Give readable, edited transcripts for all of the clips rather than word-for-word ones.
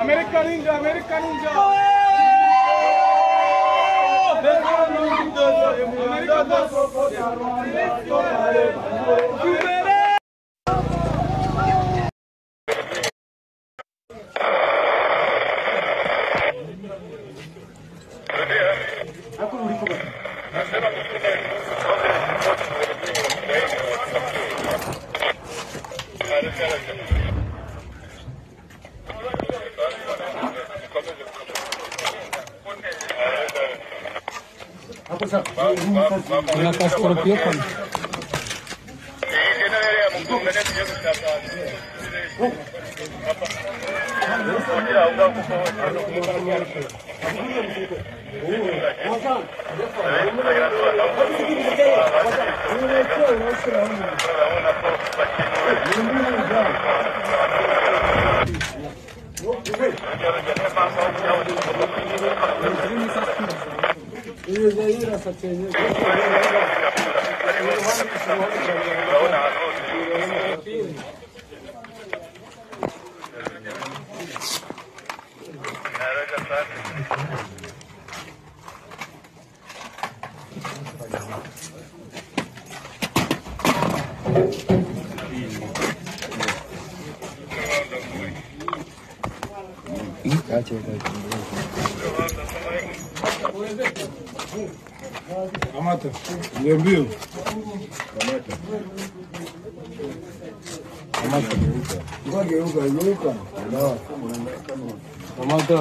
America Ninja, America Ninja. Una caspropio con... Kamata, niambie. Kamata. Geuka. Kamata.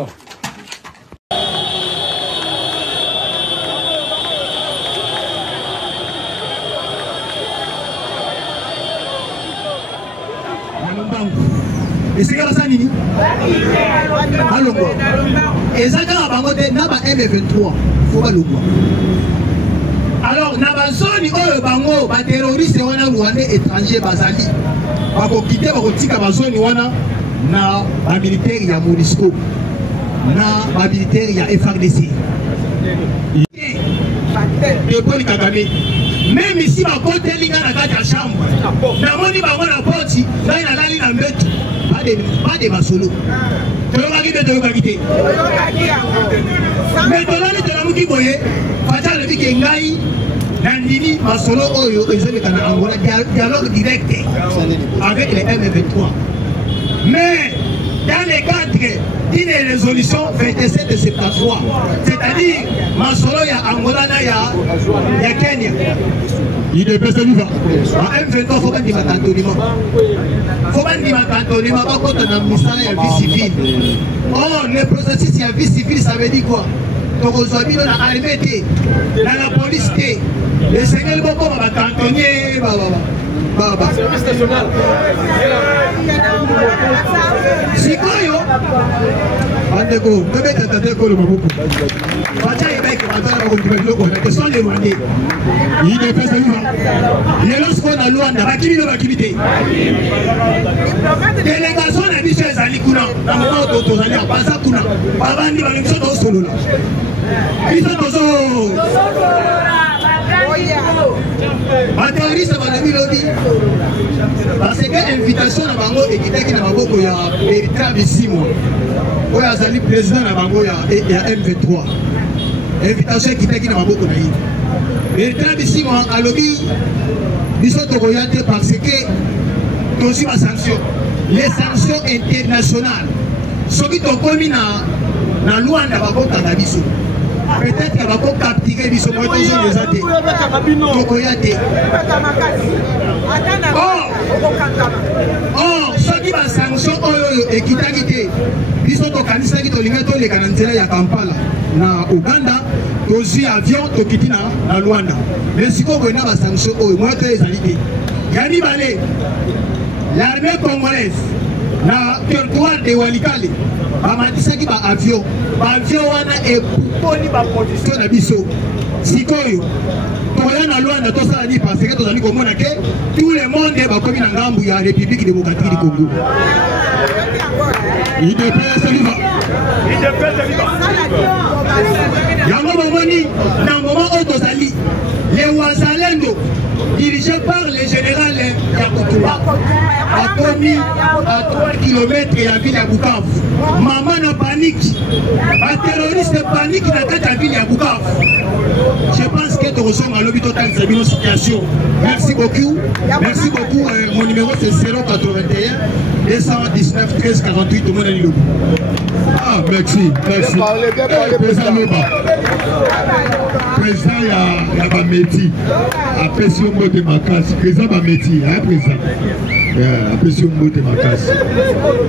Esika basani ni? Alongwa. Ezaka na bango te na ba M23 fo balongwa. Alors na bazoni oyo bango ba terroriste wana Rwandais étranger bazali. Bako kite bako tika bazoni wana na ba militaire ya MONUSCO. Na ba militaire ya FARDC. De Paul Kagame. Même ici ba côté linga na kati ya chambre. Na moni bango na porti, na ina lali na mbetu. Pas de masolo. Tu l'as dit de l'ogagité. Mais tu l'as dit de l'ogagité. Fatal le dit que Ngaï, Nandini, Masolo, Oyo, et Zéle Kana Angola, dialogue direct avec les M23. Mais dans les cadres d'une résolution 27 de 73, c'est-à-dire Masolo, il y a Angola, il y a Kenya. Il est pesé vivant. M23, il faut pas dire cantonnement. Il faut pas dire cantonnement, pas quand on a mis ça à la vie civile. Oh, le processus de la vie civile, ça veut dire quoi? Donc, aux amis, dans l'armée, dans la police, les Sénégalais, beaucoup va cantonner, service national. Si quoi, yo? Bandeko, bébé, t'as le Maboko. Fatia et mec, ce sont les Rwandais. Il est pesé vivant. Il est lorsqu'on a Luanda, Bakimino Bakimité. Délégation n'a dit chez Zalikuna, dans le moment où tu as Bazakuna, Babandi, Balinso, dans Solo. Ils sont dans Solo. Terroriste Banami Lodi. Parce que l'invitation à Bango et qui était dans Bango, il y a Bertrand Bissimo. Il y a Zali président à Bango, il y a M23. Invitation qui était dans Bango. Bertrand Bissimo a lobby. Ils sont orientés parce que aussi ma sanction. Les sanctions internationales. Ceux qui ont commis dans Luanda Bango Kanabiso. Peut-être qu'elle va capturer les sommes des athées. Or, ceux qui ont sanction et qui t'a quitté, ils sont au Kanisa qui ont les Kananzela à Kampala, na Ouganda, aussi avion, au Kitina, na Luanda. Mais si vous avez une sanction, moi, tu es allié. Yami Balé, l'armée congolaise, na territoire de Walikale. Bamadisaki ba avion wana eponi ba position na biso sikoyo toya na Luanda tosala ni parce que tozali komona ke tout le monde ba komi na ngambu ya République démocratique du Congo. IDPS viva. Yango Momoni, dans le moment où Tozali, les Ouazalendo, dirigés par le général Yakutua, a commis à 3 km de la ville de Bukavu. Maman n'a panique. Un terroriste panique dans la ville de Bukavu. Je pense que tu ressembles à l'hôpital de la situation. Merci beaucoup. Merci beaucoup. Mon numéro c'est 081 219 13 48. Tout le monde est là. Ah, merci. Merci. Président Loba. Président, il y a Bameti. Après, si on de ma casse. Président Bameti. Président. Après, si on de ma casse.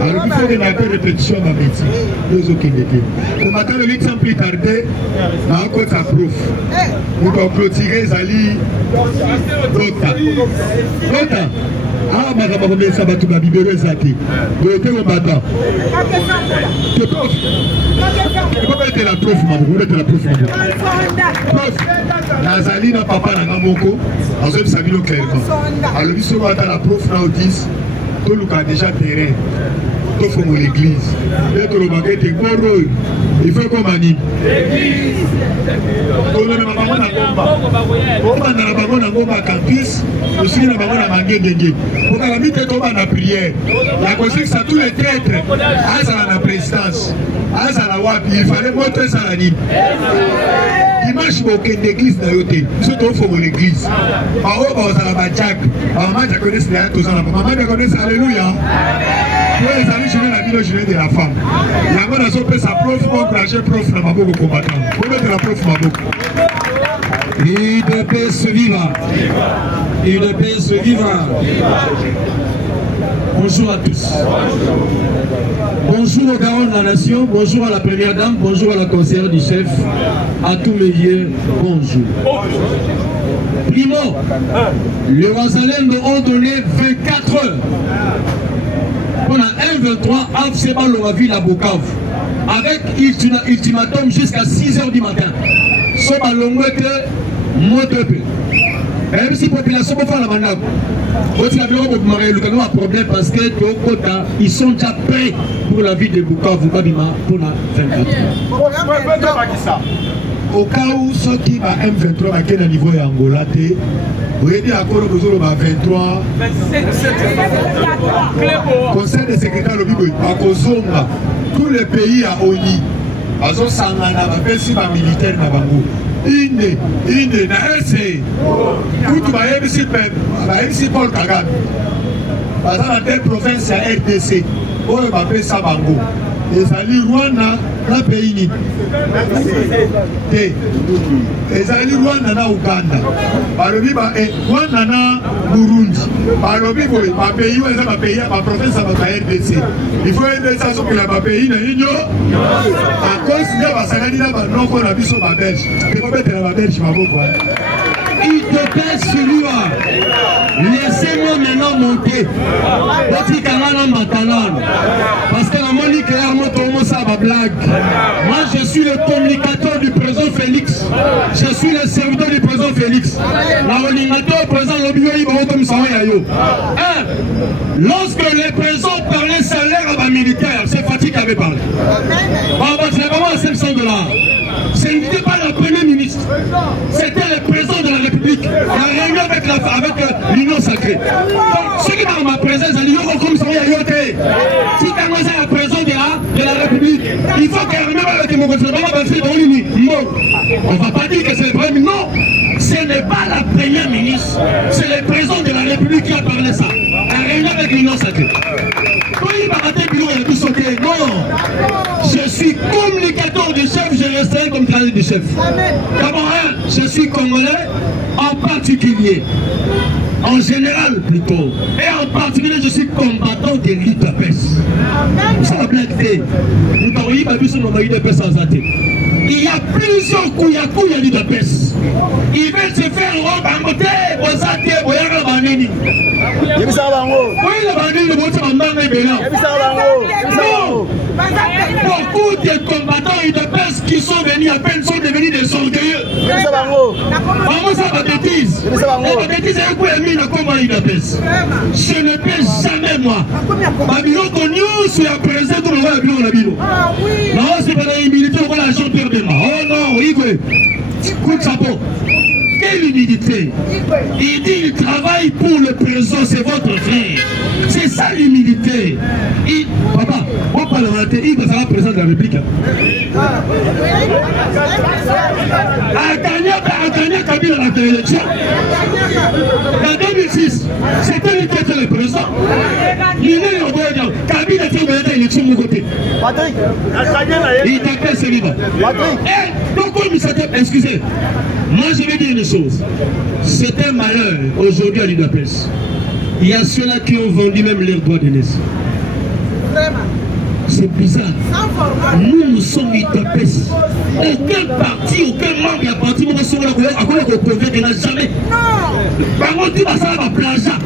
Alors, il faut que nous répétition Bameti. Deux autres qui étaient. Pour matin, le lutte sans plus tarder, on a encore sa prof. Nous allons clôturer Zali. Lota. Ah, madame, on va ça, tu vas libérer ça. Tu vas madame. Tu peux être la prof, maman. Tu peux être la prof, maman. Nazali na papa na ngamoko, azo bisabilo clairement. Alors biso va la prof na audis, to luka déjà terrain. To fomo l'église. Et to le baguette goro. Il faut comme ani. L'église. To le maman na komba. Komba na bango na ngomba campus, aussi na bango na mangenge. Pour la mite to ba na prière. La conseil ça tous les traîtres. À ça la présidence. À ça la wapi, il fallait montrer ça la ni. Dimanche, il y a une église dans l'église. Surtout, il faut l'église. Par où on a la Jack. Maman, tu connais les actes. Maman, tu connais Alléluia. Pour les amis, je viens la vie, je viens de la femme. La maman a sauvé sa prof pour encourager prof dans ma boue combattant. Pour mettre la prof ma boue. IDPS viva. IDPS viva. Bonjour à tous. Bonjour aux garants de la nation, bonjour à la première dame, bonjour à la conseillère du chef, à tous mes vieux, bonjour. Primo, les Ouazalendo ont donné 24 heures. On a 1-23 AFCEBA la ville à Bukavu, avec ultimatum jusqu'à 6 h du matin. Sauf à l'ongouette, moi de peu. Même si la population peut faire la mandague, un problème parce que ils sont déjà prêts pour la vie de Bukavu pour la 24. Au cas où ceux qui va M23 à quel niveau est Angola, vous voyez d'accord que vous avez 23 conseil de secrétaire de l'Obibo, tous les pays à ONI, ils ont sangana, ils ont militaire na bango. Inde na ese kutu ba MC Paul Kagame baza na telle province ya RDC oyo bapesa bango ezali Rwanda na pays nini te ezali Rwanda na Uganda balobi ba Rwanda na Burundi balobi boye ba pays oyo eza ba pays ya ba province ya ba RDC il faut aider ça sur la ba pays na union à cause de basakani na ba noko na biso ba Belge te ko betela ba Belge maboko IDPS celui-là. Laissez-moi maintenant monter. Parce que la monique est blague. Moi je suis le communicateur du président Félix. Je suis le serviteur du président Félix. La communicateur président lorsque le président parlait salaire à la militaire, c'est Fatih qui avait parlé. C'est vraiment à $700. Ce n'était pas le premier ministre, c'était le président de la République. La réunion avec l'Union sacrée. Donc, ceux qui parlent de ma présence, ils disent comme ça, il y a yoté. Si tu as la présence de la République, il faut qu'elle revienne avec mon gouvernement. On ne va pas dire que c'est le premier ministre. Non, ce n'est pas la première ministre, c'est le président de la République qui a parlé ça. La réunion avec l'Union sacrée. Non, je suis communicateur du chef, je resterai comme travailleur du chef. D'abord, je suis congolais, en particulier, en général plutôt, et en particulier, je suis combattant de l'IDPS. Ça va bien être. Il y a plusieurs couilles à l'IDPS. Ils veulent se faire rembourser aux athées, aux Yarabanini. Oui, le bandit, le non. Beaucoup de combattants et de peste qui sont venus à peine sont devenus des orgueilleux. Comment ça va bêtise? La bêtise est un coup émis dans comment il appelle. Je ne peux jamais moi. Babylon connu sur la présence de la Babylon la Bible. Non, c'est pas la humilité, on va la chanter de moi. Oh non, Igwe. Coup de chapeau. Quelle humilité. Il dit il travaille pour le présent, c'est votre frère. C'est ça l'humilité. Papa, on parle de la télé, il sera président de la République. Akanya Kabila à la élection. En 2006, c'était lui qui était le président. Il est au bout Kabila était dans l'élection de mon côté. Il tapait ce livre. Donc, excusez, moi je vais dire une chose. C'est un malheur aujourd'hui à l'UDAPES. Il y a ceux-là qui ont vendu même leurs droits de naissance. C'est bizarre. Nous sommes UDAPES. Aucun parti, aucun membre de la partie, nous sommes là, on n'a jamais. Par contre, tu vas ça va plagiat.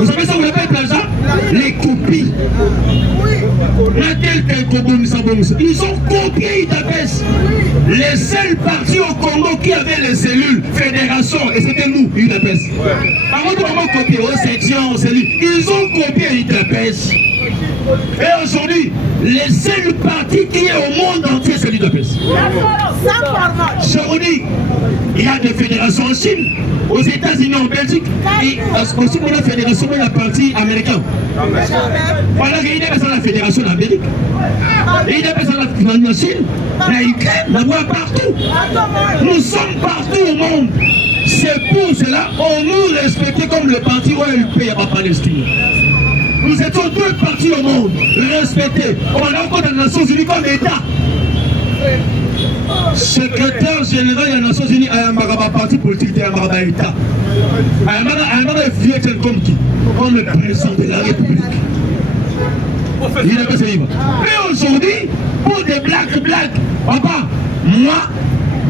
Vous savez ça, vous l'appelez plagiat? Les copies. Ils ont copié UDAPES. Les seuls partis au Congo qui avaient les cellules, fédération, et c'était nous, UDAPES. Par contre, on a copié aux sections, aux cellules. Ils ont copié UDAPES. Et aujourd'hui, les seuls partis qui est au monde entier, c'est l'UDAPES. Je vous dis, il y a des fédérations en Chine, aux États-Unis, en Belgique, et aussi pour la fédération, il y a parti américain. Voilà qu'il y a la fédération d'Amérique, il y a la Chine, la Ukraine, la voie partout. Nous sommes partout au monde. C'est pour cela qu'on nous respecte comme le parti OLP à Palestine. Nous étions deux partis au monde, respectés. On a encore dans les Nations Unies comme État. Secrétaire général des Nations Unies a un parti politique de l'État. Comme le président de la République. Il a fait ce livre. Mais aujourd'hui, pour des blagues, papa, moi,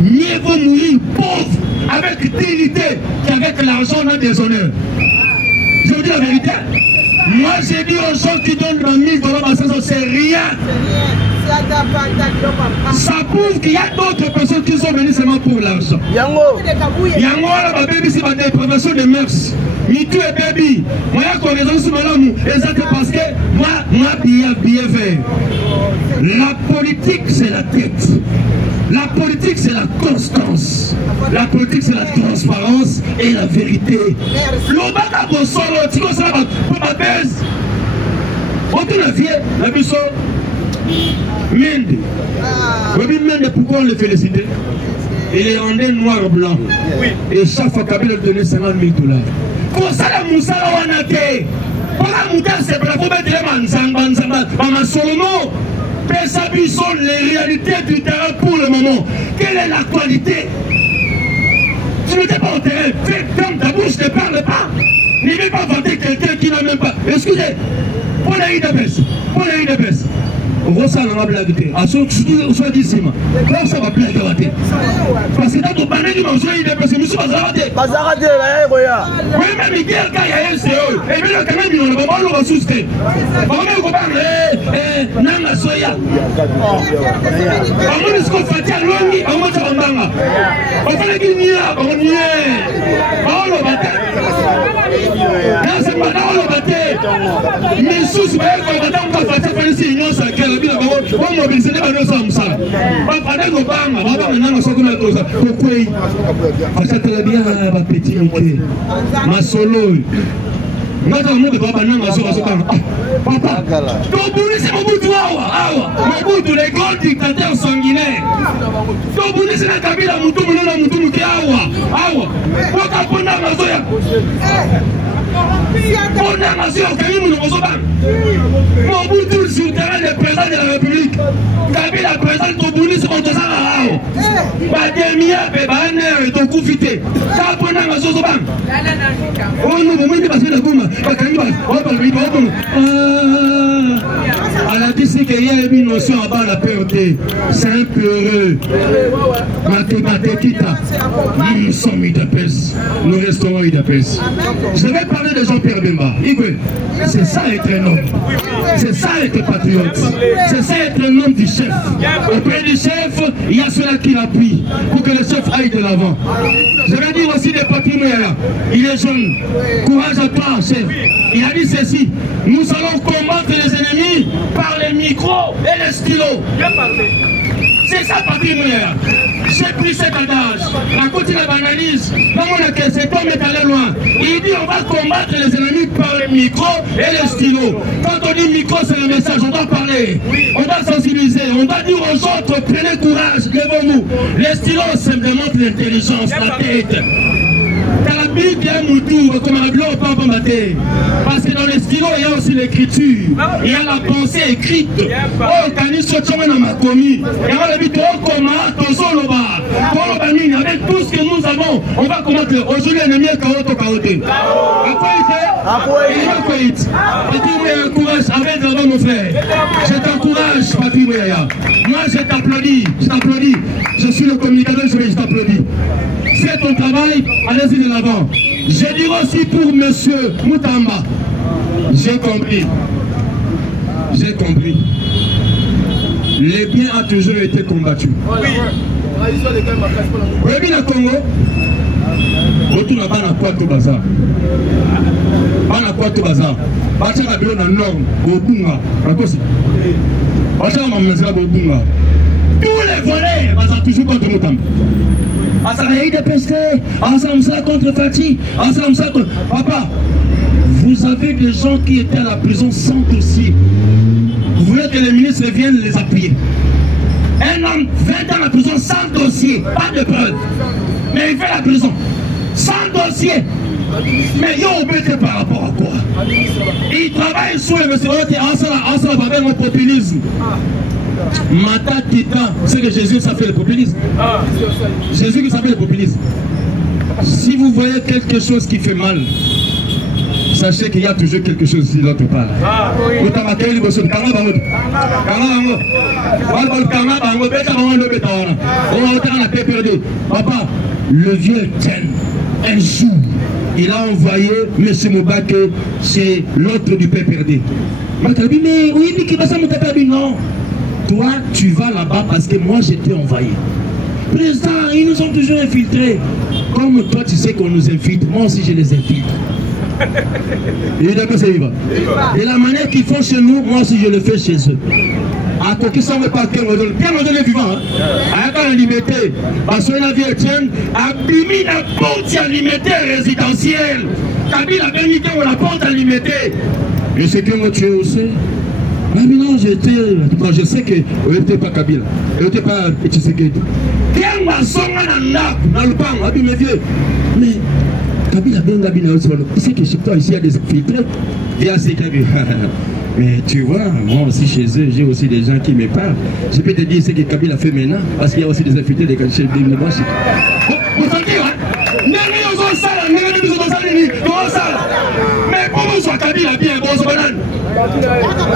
mieux vaut mourir pauvre, avec dignité, qu'avec l'argent dans des honneurs. Je vous dis la vérité. Moi, j'ai dit aux gens qui donnent dans 1000 $, c'est rien. Ça prouve qu'il y a d'autres personnes qui sont venues seulement pour l'argent. Yango, la baby, c'est ma dépravation de mœurs. Me too, baby. Moi, il y a connaissance sur mon exact parce que moi, bien vert. La politique, c'est la tête. La politique, c'est la constance. La politique, c'est la transparence et la vérité. L'obaka Bosolo, tu vois ça, pour ma baisse. On te la vie, la mission. Mende. Oui, Mende, pourquoi on le félicite? Il est rendé noir-blanc. Et chaque fois qu'il a donné 50 000 $. Pour ça, la moussa, on a été. Pour la moussa, c'est pour la Solomon. Sont les réalités du terrain pour le moment. Quelle est l'actualité? Tu n'étais pas au terrain, ferme ta bouche, ne parle pas. Ne vais pas vanter quelqu'un qui n'a même pas. Excusez, pour la UDAPES, Rosa n'a pas blagué. À ce que soit d'ici, là ça va blaguer. Parce que dans ton panel, tu m'as dit que nous sommes pas zarradés. Oui, mais il y a un cas, il y a un CO. Et bien, quand même, on va le ressusciter. On va parler. Nanga Soya. On va se faire à l'ONU, on va se faire Banga. On va le guigner, on va nier. On va le battre. Là, c'est pas là, on va battre. Mais sous, on va battre, on va faire une union sacrée. On mobilise les ballons comme ça. On va faire des Banga, on va faire un autre chose. Pourquoi? Parce que très bien, ma petite Mickey. Ma solo. Papa, c'est Mobutu Awa. Mobutu, les grands dictateurs sanguinaires. Tobouni, c'est la Kabila Moutou Awa. Pourquoi on a Mazoya? On a Mazoya, Mobutu, sur le terrain des présidents de la République. Kabila, président Tobouni, c'est mon tosa Awa. Bademia, Bébaner, et ton coup fité. Kapona Mazoban. On nous dit parce que la gouma. À la 10 aussi qu'il y a une notion à bas la perte. C'est un peureux. Mathématique, nous sommes Idapes. Nous resterons Idapes. Je vais parler de Jean-Pierre Bemba. C'est ça être un homme. C'est ça être patriote. C'est ça être un homme du chef. Auprès du chef, il y a ceux-là qui l'appuient pour que le chef aille de l'avant. Je vais dire aussi des patrimoines. Il est jeune. Courage à toi, chef. Il a dit ceci. Nous allons combattre les ennemis par les micros et les stylos. C'est ça, patrimoine. J'ai pris cet adage. La côte la banalise. Dans mon accueil, cet homme est allé loin. Il dit on va combattre les ennemis par les micros et les stylos. Quand on dit micro, c'est le message. On doit parler. On doit sensibiliser. On doit dire aux autres, prenez courage, levons-nous. Les stylos, c'est vraiment l'intelligence, la tête. Dans la Bible, il y a un moutou, comme un blanc, pas maté. Parce que dans les stylos, il y a aussi l'écriture. Il y a la pensée écrite. Oh, Kani Sochoma n'a pas commis. Et on a dit, oh, comment, ton solo bar. Avec tout ce que nous avons, on va combattre. Aujourd'hui, l'ennemi est carotte. Papi courage, avec devant mon frère. Je t'encourage, Papi Mouyaya. Moi, je t'applaudis. Je suis le communicateur, je t'applaudis. Fais ton travail, allez-y de l'avant. Je dirais aussi pour monsieur Moutamba. J'ai compris. Le bien a toujours été combattu. Oui, bien à Congo. Retourne à Banakwatu Bazar. Banakwatu Bazar. Bachaka bio na norme. Gobunga. Rakosi. Bachaka mamazela Gobunga. Tous les volets, Bazar toujours contre Moutamba. Asalaï de pesté, Asalamsa contre Fatih, Asalamsa contre... Papa, vous avez des gens qui étaient à la prison sans dossier. Vous voulez que les ministres viennent les appuyer. Un homme 20 ans à la prison sans dossier, pas de preuve. Mais il fait la prison, sans dossier. Mais il est embêté par rapport à quoi? Il travaille sur les messieurs, Asala mon populisme. Mata Tita, c'est que Jésus ça fait le populisme. Jésus qui s'appelle le populisme. Si vous voyez quelque chose qui fait mal, sachez qu'il y a toujours quelque chose de l'autre part. Papa, le vieux Ten, un jour, il a envoyé M. Moubake chez l'autre du PPRD. Mais oui, mais qui va ça me taper? Non. Toi, tu vas là-bas parce que moi, j'étais envoyé. Président, ils nous ont toujours infiltrés. Comme toi, tu sais qu'on nous infiltre, moi aussi, je les infiltre. Et la manière qu'ils font chez nous, moi aussi, je le fais chez eux. À côté, ça ne veut pas qu'un modèle. Quel modèle est vivant? À la limité, parce que la vie Etienne a bimi la porte à limité résidentielle. Kabila a béni la porte à limité. Et c'est que moi, tu es aussi. Ah mais non, je sais que vous n'étiez pas Kabila, vous n'étiez pas Tshisekedi. Bien ma songa dans le banc, ah mes vieux. Mais Kabila bien Kabila aussi, c'est que chez toi ici il y a des infiltrés. Bien c'est Kabila. Mais tu vois, moi aussi chez eux, j'ai aussi des gens qui me parlent. Je peux te dire ce que Kabila fait maintenant, parce qu'il y a aussi des infiltrés de chez des Mébachis. Vous sentez, hein? Mais comment soit Kabila bien, bon banane?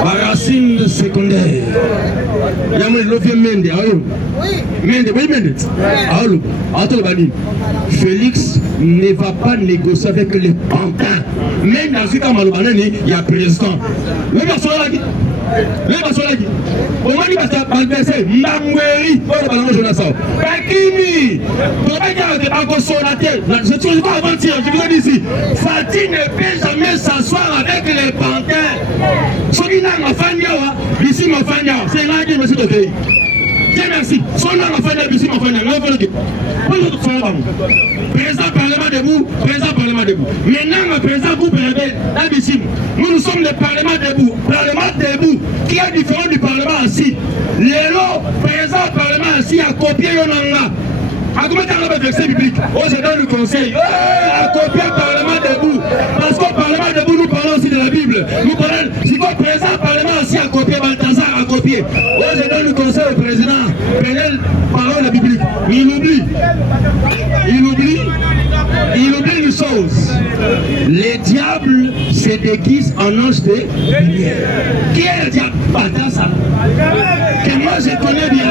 La racine secondaire. Il y a le vieux Mende. Mende, oui, Mende. Félix ne va pas négocier avec les pantins. Même dans ce cas, il y a président. Le gars sont là. On m'a dit parce que Balbessé, Mbangweri, Bakimi, je ne suis pas avant-hier, je vous ai dit ici, Fatih ne peut jamais s'asseoir avec les pantins. Solina ma fanya, ici ma fanya, c'est là que je me suis donné. Dieu merci. Son nom ma fanya, ici ma fanya, président parlement debout, président parlement debout. Maintenant, le président vous perdez l'abissime. Nous sommes le parlement debout. Parlement debout, qui est différent du parlement assis. Lélo, président parlement assis a copié le nanga. À combien de temps on va verser biblique? Oh, je donne le conseil. À copier le parlement debout. Parce qu'au parlement debout, nous parlons aussi de la Bible. Nous parlons, si votre président parlement assis a copié, Balthazar a copié. Oh, je donne le conseil au président, prenez parole biblique. Il oublie une chose. Les diables se déguisent en ange de lumière. Qui est le diable? Batassa. Que moi je connais bien.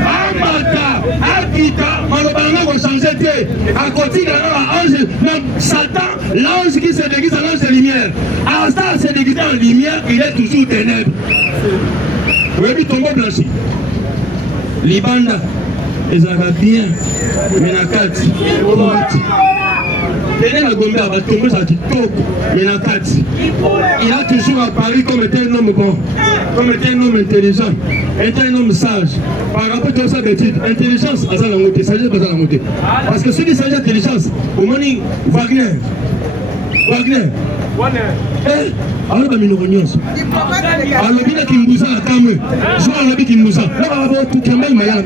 Amata, Akita, Malobanga va changer. À côté de l'ange, Satan, l'ange qui se déguise en ange de lumière. Asta se déguise en lumière, il est toujours ténèbres. Vous avez vu tombeau blanchi. Libanda, ils avaient bien. Menakati, tenez la Gombe à tomber sa kitoko, Menakati. Il a toujours apparu comme étant un homme bon, comme étant un homme intelligent, étant un homme sage. Par rapport à sa d'études, intelligence à la montée, sagesse à la montée. Parce que celui qui s'agit d'intelligence, au moment Wagner. Alors il nous renonce. Alors il a Kimbusa à Kamwe. Je vois la Kimbusa. Là on va tout Kambel Maya.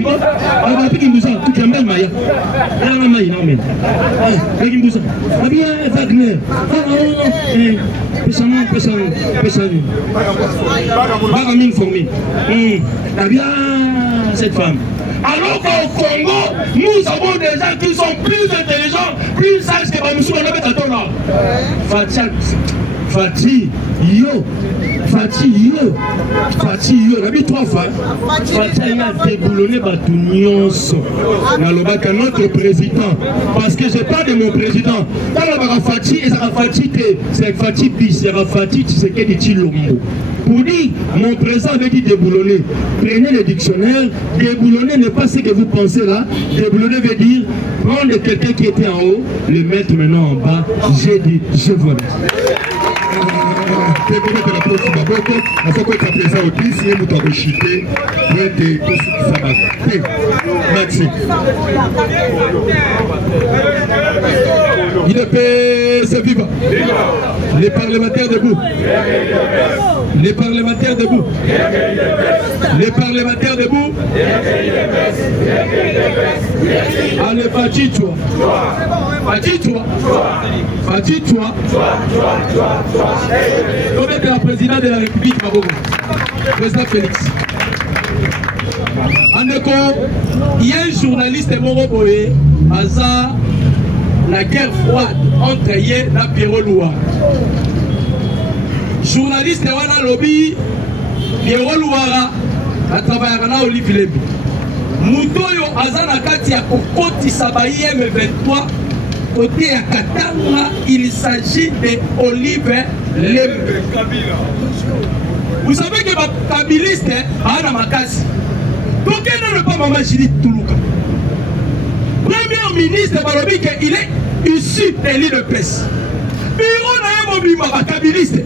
On va Kimbusa, tout Kambel Maya. Là on va non mais. Kimbusa. Ah bien Wagner. Pessamon. Bagamine formé. Ah bien cette femme. Alors qu'au Congo, nous avons des gens qui sont plus intelligents, plus sages que Bamoussou, on avait à là. Fati, yo, on a mis 3 fois. Fati a déboulonné Batunions. Nalobaka notre président. Parce que je parle de mon président. Dans la Fati, c'est Fati bis, c'est Fati, c'est que dit Chilombo. Pour dire, mon président avait dit déboulonner. Prenez le dictionnaire. Déboulonner n'est pas ce que vous pensez là. Déboulonner veut dire prendre quelqu'un qui était en haut, le mettre maintenant en bas. J'ai dit, je vous laisse. Il est c'est vivant. Les parlementaires debout. Les parlementaires debout. Les parlementaires debout. Allez, Fati-toi. Fati-toi. Comme est le président de la République, Mabogo. Président Félix. Andeko, il y a un journaliste Moro Boye, Aza, la guerre froide entre Yé et Pierrot Loua. Journaliste Wana Lobby, Pierrot Louara, à travers Rana Olivier Lebi. Moutoyo Aza Nakati a Kokoti Sabaye M23, côté à Katanga, il s'agit de Olive Lebi. Vous savez que les kabilistes, Ana Makasi, donc il n'est pas Maman Judith Toulouka. Premier ministre Balobi, il est issu de l'île de Pes. Bureau n'a pas vu ma kabiliste.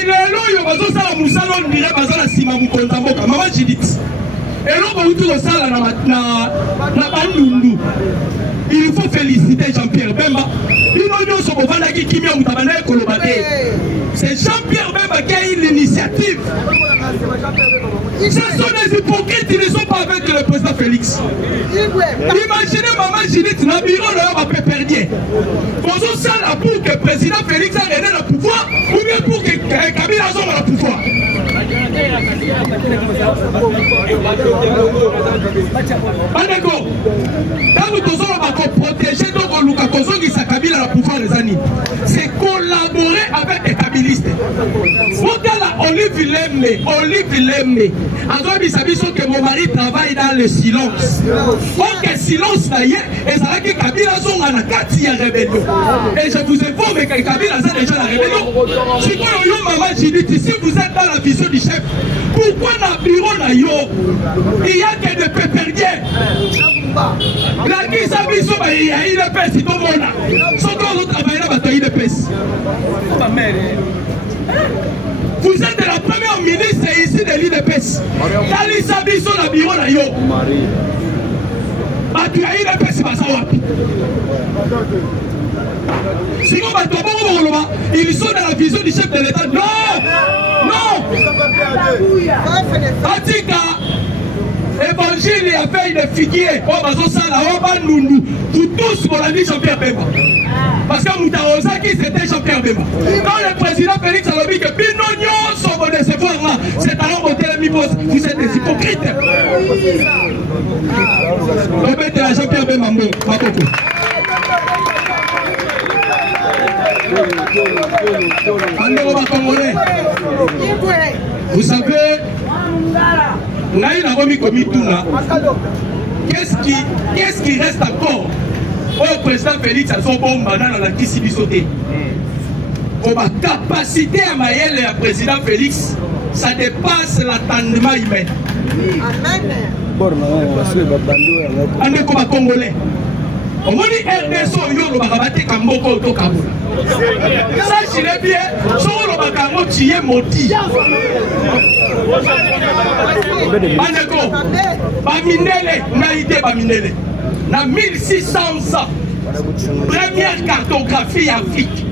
Il est là, il va se faire un moussalon, il va se faire un sima moukontamboka. Maman Judith. Et là, on va tout le salle na Bandundu. Il faut féliciter Jean-Pierre Bemba. C'est Jean-Pierre Bemba qui a eu l'initiative. Ce sont des hypocrites, ils ne sont pas avec le président Félix. Imaginez Maman Judith, na bureau là, on va perdre. Bonjour ça là pour que le président Félix a gagné le pouvoir ou bien pour que Kabila ait le pouvoir. Pas d'accord. Quand nous devons protéger donc Luka Kozongi sa Kabila le pouvoir des années, c'est collaborer avec les kabilistes. Voilà Olive Lemé. Alors il s'agit que mon mari travaille dans le silence. Donc le silence là et ça va que Kabila sont en Akati à rébellion. Et je vous informe que Kabila sont déjà la rébellion. Si vous Maman Judith, si vous êtes dans la vision du chef, pourquoi dans le bureau là il y a que des pépérdiers? La qui s'habille sur il y a une peste, c'est tout le monde. Surtout nous travaillons dans la bataille de peste. Vous êtes la première ministre ici de l'île de Pes. Quand il s'habille sur le bureau là, tu as une peste, si ils sont dans la vision du chef de l'État. Non! Atika, évangile a fait une figuier. Vous tous, mon ami Jean-Pierre Bemba. Parce que Moutaozaki, c'était Jean-Pierre Bemba. Quand le président Félix a dit que Binognon sont de ce voir là, C'est alors côté vous êtes des hypocrites. Répétez à Jean-Pierre Bemambo, Makoko. Vous savez, qu'est-ce qui reste encore au président Félix à son bon banane à la Kisibisoté? Pour ma capacité à mailler le président Félix, ça dépasse l'attendement humain. On est comme un Congolais. On dit RDS yo lo bakabate kamboko to kabula. Sachez bien, so lo bakango tiye moti. Bandeko, baminele naïté baminele. Na 1600 ans. Première cartographie Afrique.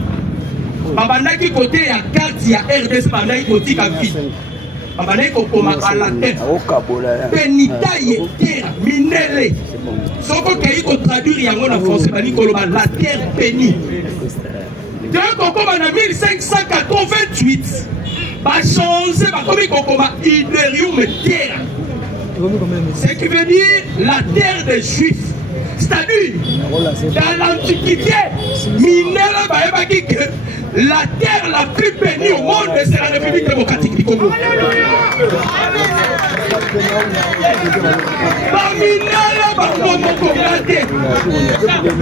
Babandaki côté ya carte ya RDS bandaki côté Afrique. Babandaki kokoma ala tête. Penita yete minele. Soko kei ko traduire yango na français bani koloba la terre bénie. Donc kokoma na 1588 ba changer ba komi kokoma iderium terre. Ce qui veut dire la terre des Juifs. C'est-à-dire dans l'Antiquité, Minela ba ebaki que la terre la plus bénie au monde c'est la République démocratique du Congo.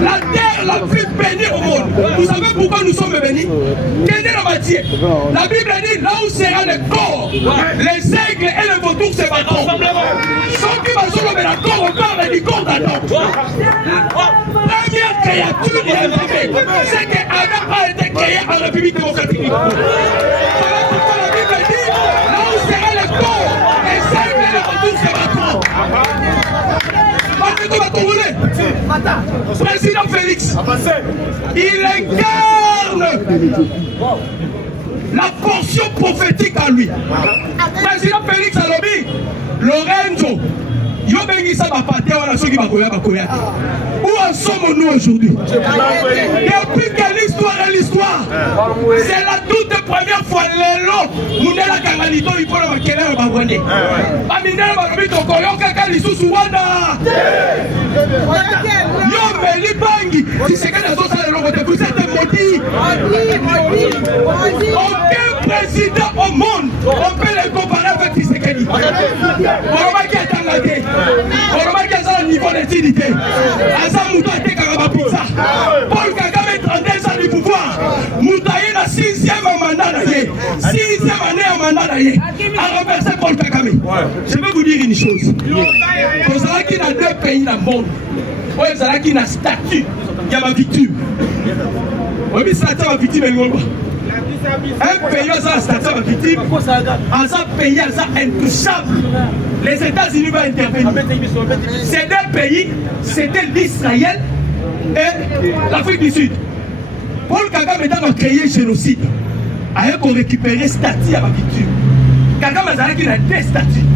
La terre la plus bénie au monde. Vous savez pourquoi nous sommes bénis? Quelle est la matière? La Bible dit là où sera le corps, les aigles et les vautours se battront. Ceux qui vont se la corps, on parle du corps d'Adam. Première créature de la Bible, c'est que Adam a été créé en République démocratique. Voilà pourquoi la Bible dit là où sera le corps, les aigles et les vautours se battront. Président Félix, il incarne la portion prophétique à lui. Président Félix Alobi, Lorenzo, où en sommes-nous aujourd'hui? Depuis que l'histoire est l'histoire, c'est la toute première fois l'élo. Mounela Kangalito, il faut le maquiller au Bagouane. Aminela Barabito, Koyoka Kalisusu Wanda. Yo, Meli Bangi, si c'est que la sauce à l'élo, vous êtes maudit. Aucun président au monde, on peut les comparer avec Tshisekedi. Boromaki est engagé. Boromaki est à un niveau d'étudiité. Asa Mouta était Karaba Pizza. Paul Kagame 32 ans du pouvoir. Mouta est la 6e mandat d'ailleurs. 6e année à mandat d'ailleurs. A renversé Paul Kagame. Je vais vous dire une chose. Vous savez qu'il y a 2 pays dans le monde. Vous savez qu'il y a un statut. Il y a ma victime. Oui, mais ça, c'est ma victime. Un pays a un statut de victime, un pays intouchable. Les États-Unis vont intervenir. Ces 2 pays, c'était l'Israël et l'Afrique du Sud. Paul Kagame a créé un génocide. Il a récupéré le statut à la victime. Kagame a 2 statuts.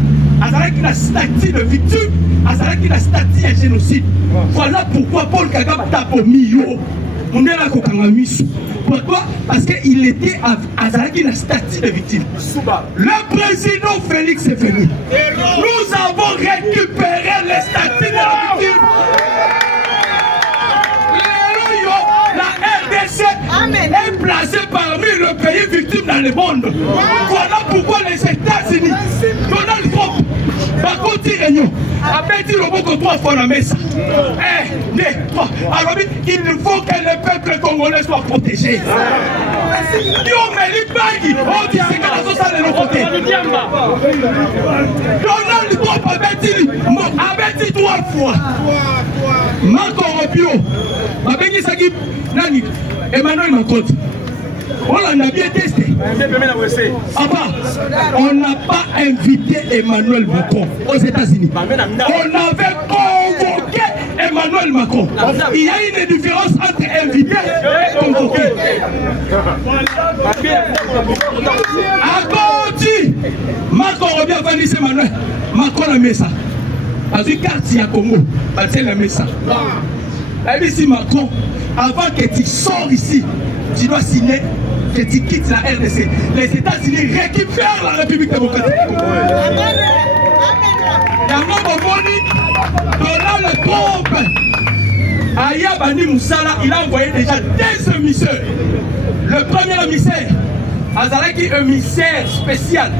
Il a un statut de victime, il a un statut de génocide. Voilà pourquoi Paul Kagame a promis. Pourquoi? Parce qu'il était à la statue de victime. Le président Félix est venu. Nous avons récupéré les statuts de la victime. La RDC est placée parmi le pays victime dans le monde. Voilà pourquoi les États-Unis, Donald Trump, Bakoti Réunion, a pété le mot 3 fois la messe. Alors il faut que le peuple congolais soit protégé. Donald Trump a pété 3 fois. Marco Rubio, Emmanuel Macron. On a bien testé. On n'a pas invité Emmanuel Macron aux États-Unis. On avait convoqué Emmanuel Macron. Il y a une différence entre invité et convoqué. À Gauti, Macron revient à Vanessa Emmanuel. Macron a mis ça. Dans une carte, il y a Congo. Il a mis ça. Et ici, Macron, avant que tu sors ici, tu dois signer que tu quittes la RDC. Les États-Unis récupèrent la République démocratique du Congo. Donald Trump, Aya Bani Moussala, il a envoyé déjà 2 émissaires. Le premier émissaire, Azalaki, émissaire spécial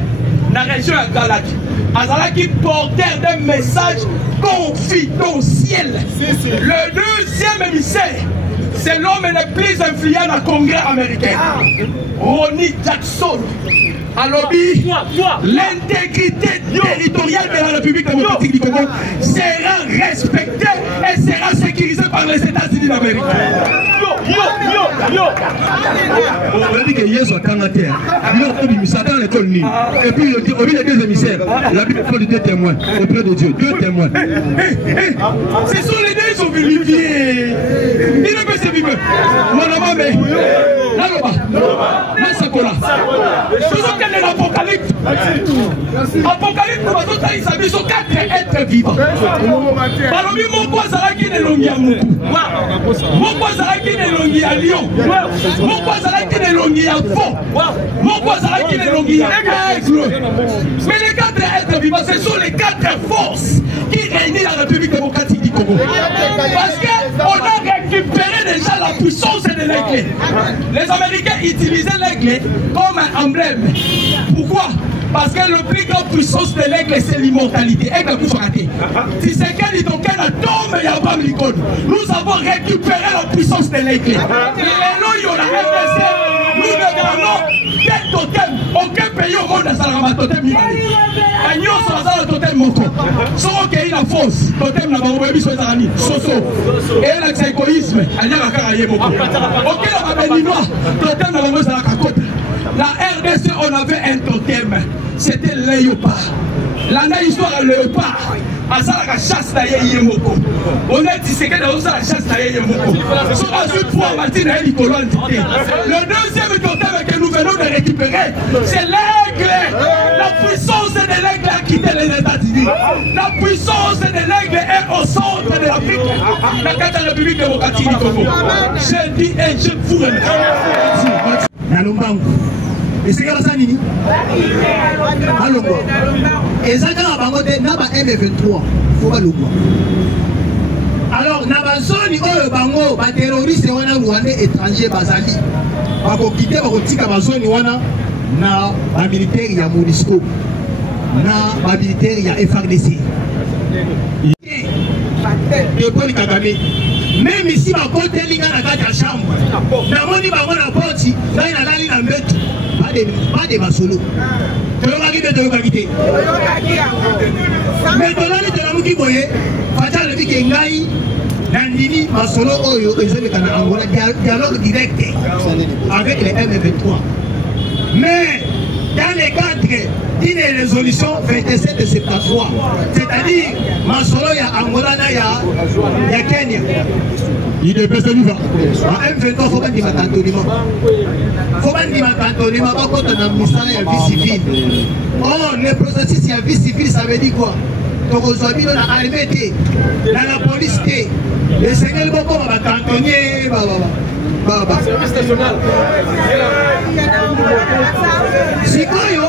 dans la région de Galak. Azalaki, porteur d'un message confidentiel. Le deuxième émissaire, c'est l'homme le plus influent dans le Congrès américain, Ronnie Jackson. Alors, l'intégrité territoriale de la République démocratique du Congo sera respectée et sera sécurisée par les États-Unis d'Amérique. On dit que Yesu a cangaté. Et puis, au milieu des émissaires, la Bible fait 2 témoins auprès de Dieu. 2 témoins. Ce sont les deux qui sont vérifiés. Il ne peut se vivre. Mon maman, mais. Là, là, ça colle. Nous sommes dans l'Apocalypse. Apocalypse, il s'habille sur 4 êtres vivants. Balobi, mon quoi, ça qui est l'ongi à Moukou. Mon quoi, ça qui est l'ongi à Lyon. Mon quoi, ça qui est l'ongi à Faux. Mon quoi, ça qui est l'ongi à Aigle. Mais les 4 êtres vivants, ce sont les 4 forces qui réunissent la République démocratique du Congo. Parce qu'on a récupéré déjà la puissance de l'aigle. Les Américains utilisaient l'aigle comme un emblème. Pourquoi? Parce que le plus grande puissance de l'aigle, c'est l'immortalité. Nous avons récupéré la puissance de l'aigle. Nous ne gardons totem. Aucun pays au monde n'a pas totem. Nous sommes totem moko. Si on a la force, totem n'a pas oublié sur les aranis. Soso. Et l'exégoïsme, il y a la carrière moko. Ok, la béninois, totem n'a pas oublié sur la cacotte. La RDC, on avait un totem. C'était le léopard. L'année histoire à léopard. À ça, la chasse d'ailleurs, moko. On a dit que dans la chasse d'ailleurs, moko. Sur la suite, pour Martine et Nicolas. Le deuxième totem que nous venons de récupérer, c'est l'aigle. La puissance de l'aigle a quitté les États-Unis. La puissance de l'aigle est au centre de l'Afrique. La carte de la République démocratique du Congo. Je dis et je vous remercie. Nalombangu. Et c'est comme ça, Nini. Allô, quoi. Et ça, quand on va avoir M23, il faut pas le voir. Alors, dans la zone où les terroristes sont rwandais étrangers, bazali. On va quitter la zone où les militaires de MONUSCO, les militaires de FARDC. Même ici, ma côte est liée à la chambre. Dans mon niveau, la porte, là, il y a la ligne en bête. Pas de masolo. Tu vas quitter, tu vas quitter. Mais dans l'année de la Mouki Boye, Fatal le dit que Ngaï, Nandini, Masolo, Oyo, et Zéle Kana Angola, dialogue direct avec les M23. Mais dans les cadres d'une résolution 27 de 73, c'est-à-dire Masolo, il y a Angola, il y a Kenya. Il est pesé vivant. En M23, il faut pas dire cantonnement. Il ne faut pas dire cantonnement, pas quand on a mis ça, il y a vie civile. Oh, le processus, il y a vie civile, ça veut dire quoi? Donc aujourd'hui, dans l'armée, dans la police, les Sénégalais vont comme un cantonnier, service national. Si quoi, yo?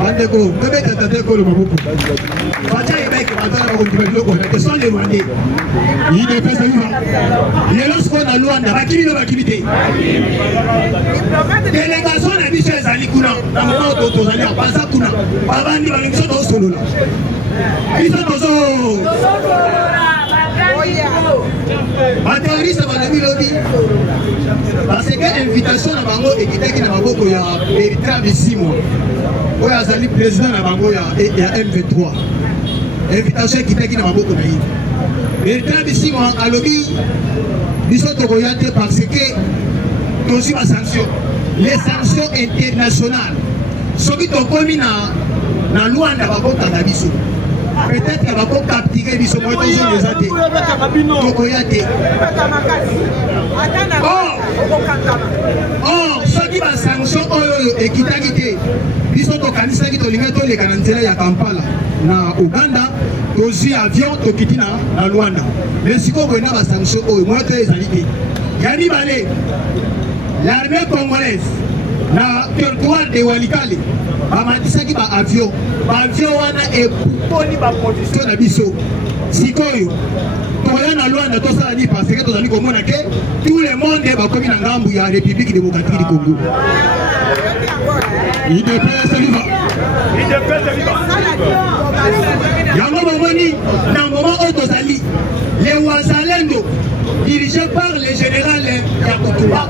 Andeko, que bête à tête le Maboko. Fatia et mec, ce sont les Rwandais. Il est pesé vivant. Il est lorsqu'on a Luanda, Bakimino Bakimité. Délégation n'a dit chez Zalikuna, dans le moment où on a passé à Kuna. Babandi, ils sont au solo. Ils sont au solo. Les terroristes ont mis l'audio. Parce que l'invitation à Bango est qui n'a pas beaucoup il y a Bertrand Bissimo. Il y a le président à Bango il y a M23. L'invitation qui n'a pas beaucoup d'ailleurs. Bertrand Bissimo a lobby. Ils sont orientés parce que aussi ma sanction. Les sanctions internationales. Ceux qui ont commis dans la loi n'a pas beaucoup d'habitude. Peut-être qu'elle va pas capturer les sommes les athées. Or, ceux qui vont sanction et qui t'a quitté, ils sont au Canada qui ont les Canadiens à Kampala, na Ouganda, aussi avion, au Kitina, na Luanda. Mais si on a une sanction, moi, tu es allié. Yanni Balé, l'armée congolaise, na territoire de Walikale, bamatisaki ba avion wana epuponi ba position na biso. Sikoyo, toya na loi na tosala ni parce que tozali komona ke tout le monde ba komi na ngambu ya République démocratique du Congo. IDPS viva. Yango bomoni na moment où tozali les Wazalendo dirigés par le général Yakutumba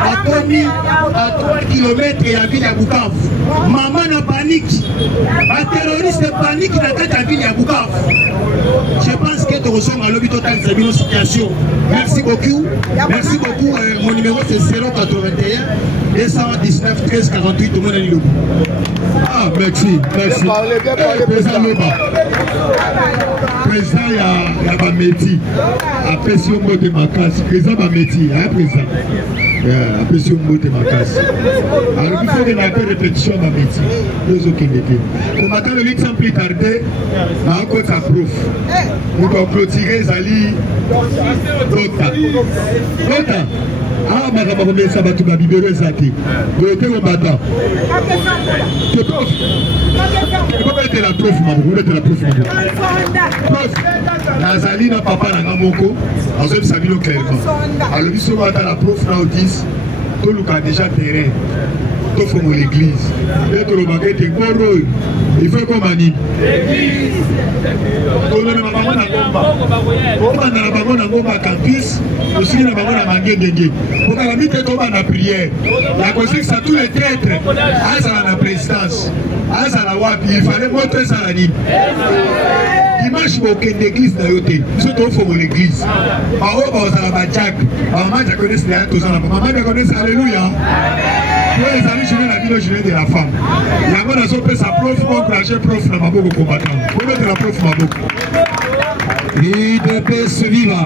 a commis à 3 km de la ville de Bukavu. Maman na panique, un terroriste panique dans la ville de Bukavu. Je pense que tu ressens à l'hôpital de la situation. Merci beaucoup. Merci beaucoup. Mon numéro c'est 081 219 13 48. Tout le monde est là. Ah, merci. Merci. Président Loba. Président Yabameti. Après si on mot de ma classe. Président Bameti. Président. Après si on mot de ma classe. Alors il faut qu'il y ait un peu de répétition dans le métier. Deux autres qui m'étaient. Pour maintenant, le lutte sans plus tarder, dans un côté à prof. Nous allons clôturer Zali. D'autres. Ah, madame, on va ça va tout la libérer ça. Vous êtes au bâtard. Tu peux pas être la prof, maman. Vous êtes la prof, maman. Prof, Nazali n'a pas parlé à Moko. On s'est salué clairement. Alors, il se voit dans la prof, là, au 10. Tout le cas déjà terrain. Tout le monde l'église. Il faut qu'on manie. L'église. On a un campus. Aussi, on a un dengue. Pour la vie, on a la prière. La consigne, ça tous les traîtres. À la présidence. À la WAP, il fallait montrer ça à l'île. Dimanche, il y a une église dans l'église. Surtout, il faut l'église. Par où, on a la Badjak. Maman, je connais les tous. Maman, je connais Alléluia. Les amis, je viens la vie, je viens de la femme. La mère a sauté sa prof, pour encourager prof dans ma boue combattant. Pour mettre la prof ma boue. IDPS viva.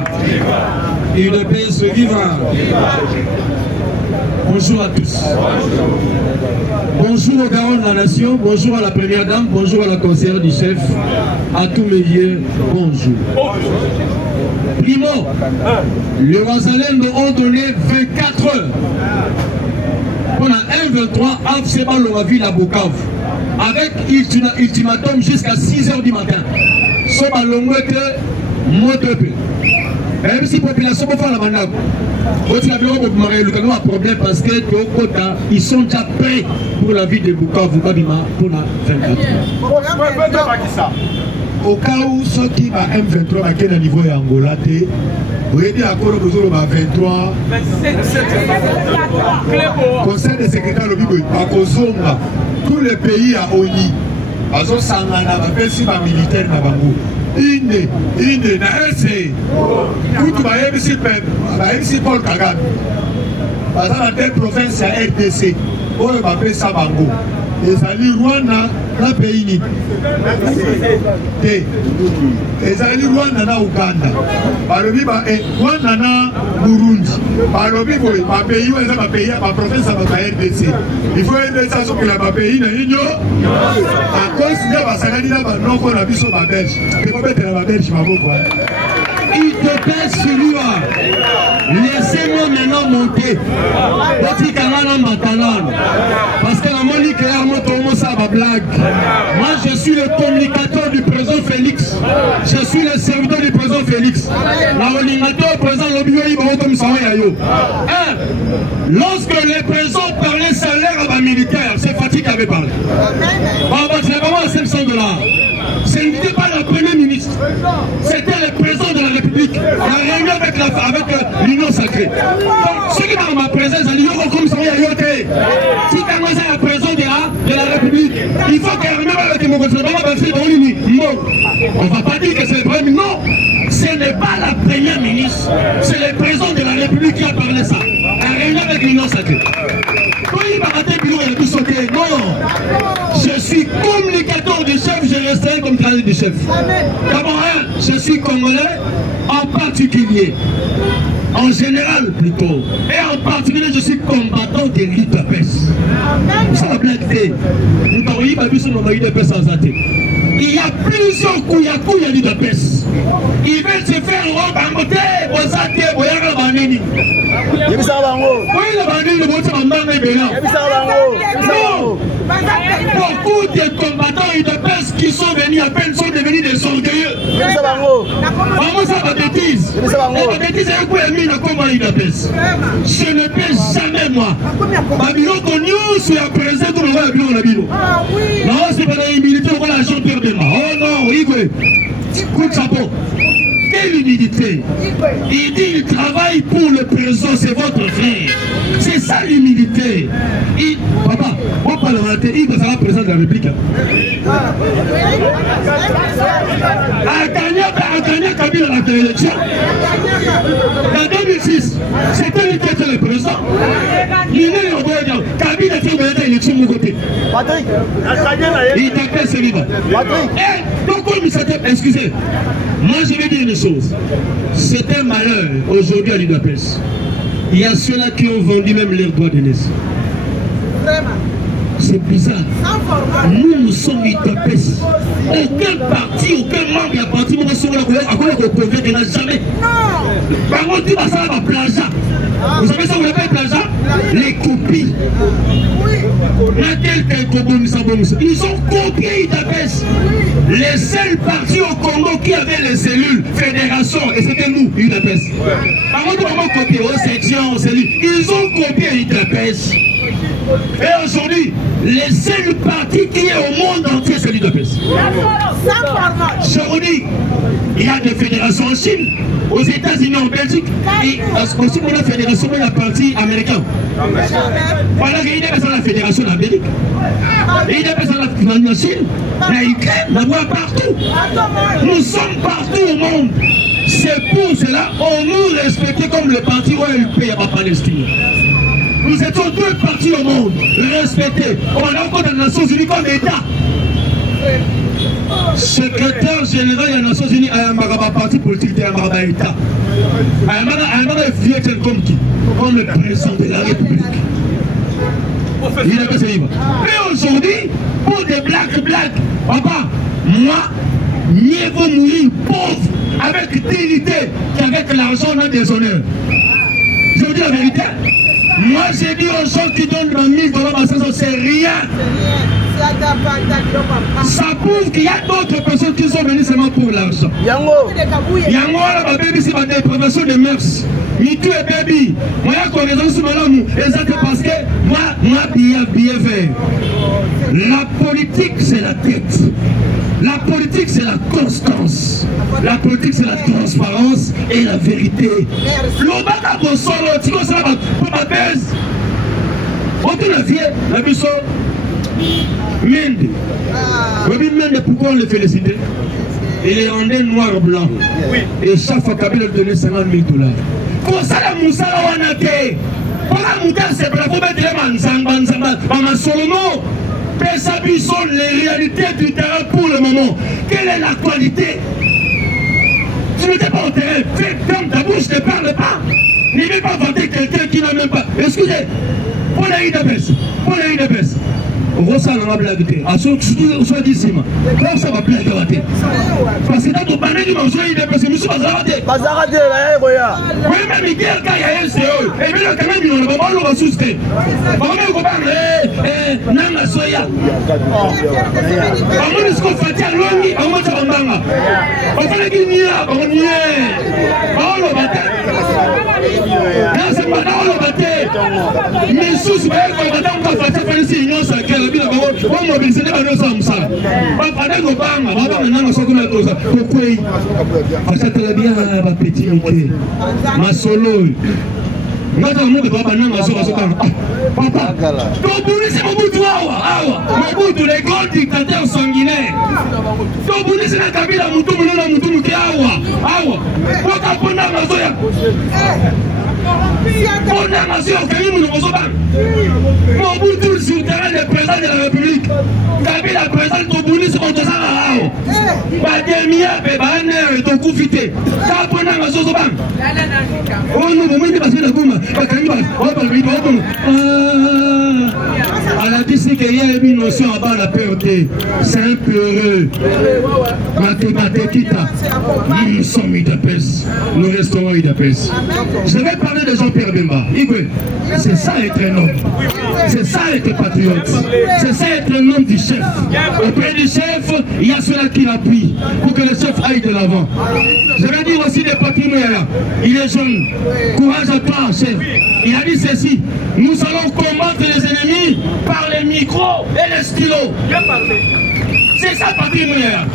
IDPS viva. Bonjour à tous. Bonjour aux garants de la nation, bonjour à la première dame, bonjour à la conseillère du chef, à tous mes vieux, bonjour. Primo, les Wazalendo ont donné 24 heures. On a 1-23 AFC Baloraville à Bukavu avec ultimatum jusqu'à 6 h du matin. Somme à longueur motope. Même si la population peut faire la manœuvre, un problème parce que ils sont déjà prêts pour la vie de Bukavu pour la 24. Au cas où ceux qui va M23 à quel niveau est Angola, vous avez dit à quoi vous avez 23 Conseil des secrétaires à Kozonga, tous les pays à Oni, à Zosangana, à Pessi, à militaire, à Bango. Inde, na RC, tout va MC Paul Kagame. Dans la telle province à RDC, on va appeler ça Bango. Les alliés Rwanda, la pays ni. Les alliés Rwanda na Uganda. Balobi ba Rwanda na Burundi. Balobi boy, ba pays où est ma pays, ma province à ma RDC. Il faut aider ça sur que la pays na union. À cause de la sagani na ba non qu'on a vu sur ma belge. Il faut mettre la belge ma beau quoi. Il te plaît celui-là. Laissez-moi maintenant monter. Parce que la Monique est à blague. Moi je suis le communicateur du président Félix. Je suis le serviteur du président Félix. La président lorsque le président parlait salaire à la militaire, c'est Fatih qui avait parlé. C'est vraiment à 500 $. Ce n'était pas le premier ministre, c'était le président de la République. La réunion avec l'Union sacrée. Donc, ceux qui sont ma présence, ils ont comme ça, si tu as la présence de la République, il faut qu'elle remette avec mon gouvernement. On ne va pas dire que c'est le premier ministre. Non, ce n'est pas la première ministre, c'est le président de la République qui a parlé ça. La réunion avec l'Union sacrée. Non, je suis communicateur du chef, je resterai comme travail du chef. D'abord, je suis congolais, en particulier, en général plutôt, et en particulier, je suis combattant de l'UDPS. Ça va bien être. Nous t'aurions pas vu sur nos UDPS sans athée. Il y a plusieurs couilles à l'UDPS. Ils veulent se faire robe à côté, aux athées, aux yagas, Oui, le bandit de votre maman est bien. Non. Beaucoup de combattants UDPS qui sont venus à peine sont devenus des orgueilleux. Maman, ça va bêtise. La bêtise est un coup émis dans le combat UDPS. Je ne peux jamais, moi. Ma bureau connu, c'est à présent tout le monde à bureau la bureau. Non, c'est pas la humilité, on va la chanter de moi. Oh non, Igwe. Coup de chapeau. Quelle humilité. Il dit il travaille pour le président, c'est votre frère. C'est ça l'humilité. Papa, on parle de la télé, il sera président de la République. Akanya Kabila à la élection. En 2006, c'était lui qui était le président. Kabila était à l'élection de mon côté. Il tapait ce livre. Donc, excusez, moi je vais dire une chose. C'est un malheur aujourd'hui à l'UDPS. Il y a ceux-là qui ont vendu même leurs droits de naissance. C'est bizarre. Nous sommes UDPS. Aucun parti, aucun membre de la partie, nous sommes là, à quoi on convient de n'a jamais. Par contre, tu vas ça va plagiat. Vous savez ça, vous appelez plagiat? Les copies. Ils ont copié UDPS. Les seuls partis au Congo qui avaient les cellules, fédération, et c'était nous, UDPS. Par contre, on a copié aux sections, cellules. Ils ont copié UDPS. Et aujourd'hui, les seuls partis qui est au monde entier, c'est l'UDPS. Je vous dis, il y a des fédérations en Chine, aux États-Unis, en Belgique, et aussi pour la fédération de la partie américaine. Voilà qu'il y a la fédération d'Amérique, il y a la Chine, la Ukraine, la voie partout. Nous sommes partout au monde. C'est pour cela qu'on nous respecte comme le parti OLP à Palestine. Nous étions deux partis au monde, respectés. On a encore dans les Nations Unies comme État. Secrétaire général des Nations Unies a un parti politique de un État. Un vieux comme le président de la République. Il a passé libre. Et aujourd'hui, pour des blagues, papa, moi, mieux vaut mourir pauvre avec dignité qu'avec l'argent on a des honneurs. Je vous dis la vérité. Moi j'ai dit aux gens qui donnent $1000 à 500, c'est rien. Ça prouve qu'il y a d'autres personnes qui sont venues seulement pour l'argent. Yango là, ma baby, c'est ma dépravation de mœurs. Me too et baby. Moi, il y a une raison sur mon amour. Exactement parce que moi, bien fait. La politique, c'est la tête. La politique, c'est la constance. La politique, c'est la transparence et la vérité. L'obaka bosolo, tu vois ça, pour ma baise. On te la vie, la biso. Mende. Oui, Mende, pourquoi on le félicite? Il est rendé noir-blanc. Et chaque fois Kabila lui donnait $50 000. Pour ça, la moussala wanate. Pour la moussala, c'est pour la mettre les manzamba. Maman Solomo. Pesabi sont les réalités du terrain pour le moment. Quelle est l'actualité? Tu n'étais pas au terrain. Ferme ta bouche, ne parle pas. Ne vais pas vanter quelqu'un qui n'a même pas. Excusez. Pour les UDPS. On voit ça dans la blague. À ce que soit d'ici. Comme ça va blague. Parce que dans ton panel, tu vas jouer UDPS. Je suis pas zaraté. Pas zaraté, là, boya. Oui, mais Miguel, quand il y a un CO, et bien là, quand même, il va le ressusciter. On va me comprendre. Nanga soya. On va nous confater à l'ONU. On va se rendre. On va dire qu'il y a. On y est. On le battre. Là, c'est pas dans le battre. Mais sous ce moment, on va faire une union sacrée. On va mobiliser les ballons sans ça. On va faire des bangs. On va faire une annonce comme la chose. Pourquoi? Parce que très bien, ma petite Mickey. Ma solo. Papa, Tobouni c'est Mobutu awa. Mobutu, les grands dictateurs sanguinaires. Tobouni c'est la Kabila Mutu awa. Waka pona mazoya. Pona mazoya Kamimu Nozoban. Mobutu sur le terrain des présidents de la République. Kabila président Tobouni c'est Montosana awa. Bademia Bebane et Tokufite. Kapona mazoban. On nous demande parce que la gouma. Elle a dit qu'il y a une notion avant la perte. C'est un peureux. Nous sommes Idapes. Nous resterons Idapes. Je vais parler de Jean-Pierre Bemba. C'est ça être un homme. C'est ça être patriote. C'est ça être un homme du chef. Auprès du chef, il y a ceux-là qui l'appuient pour que le chef aille de l'avant. Je vais dire aussi des patrimoines. Il est jeune. Courage à toi, chef. Il a dit ceci. Nous allons combattre les ennemis par les micros et les stylos. C'est ça, patrimoine.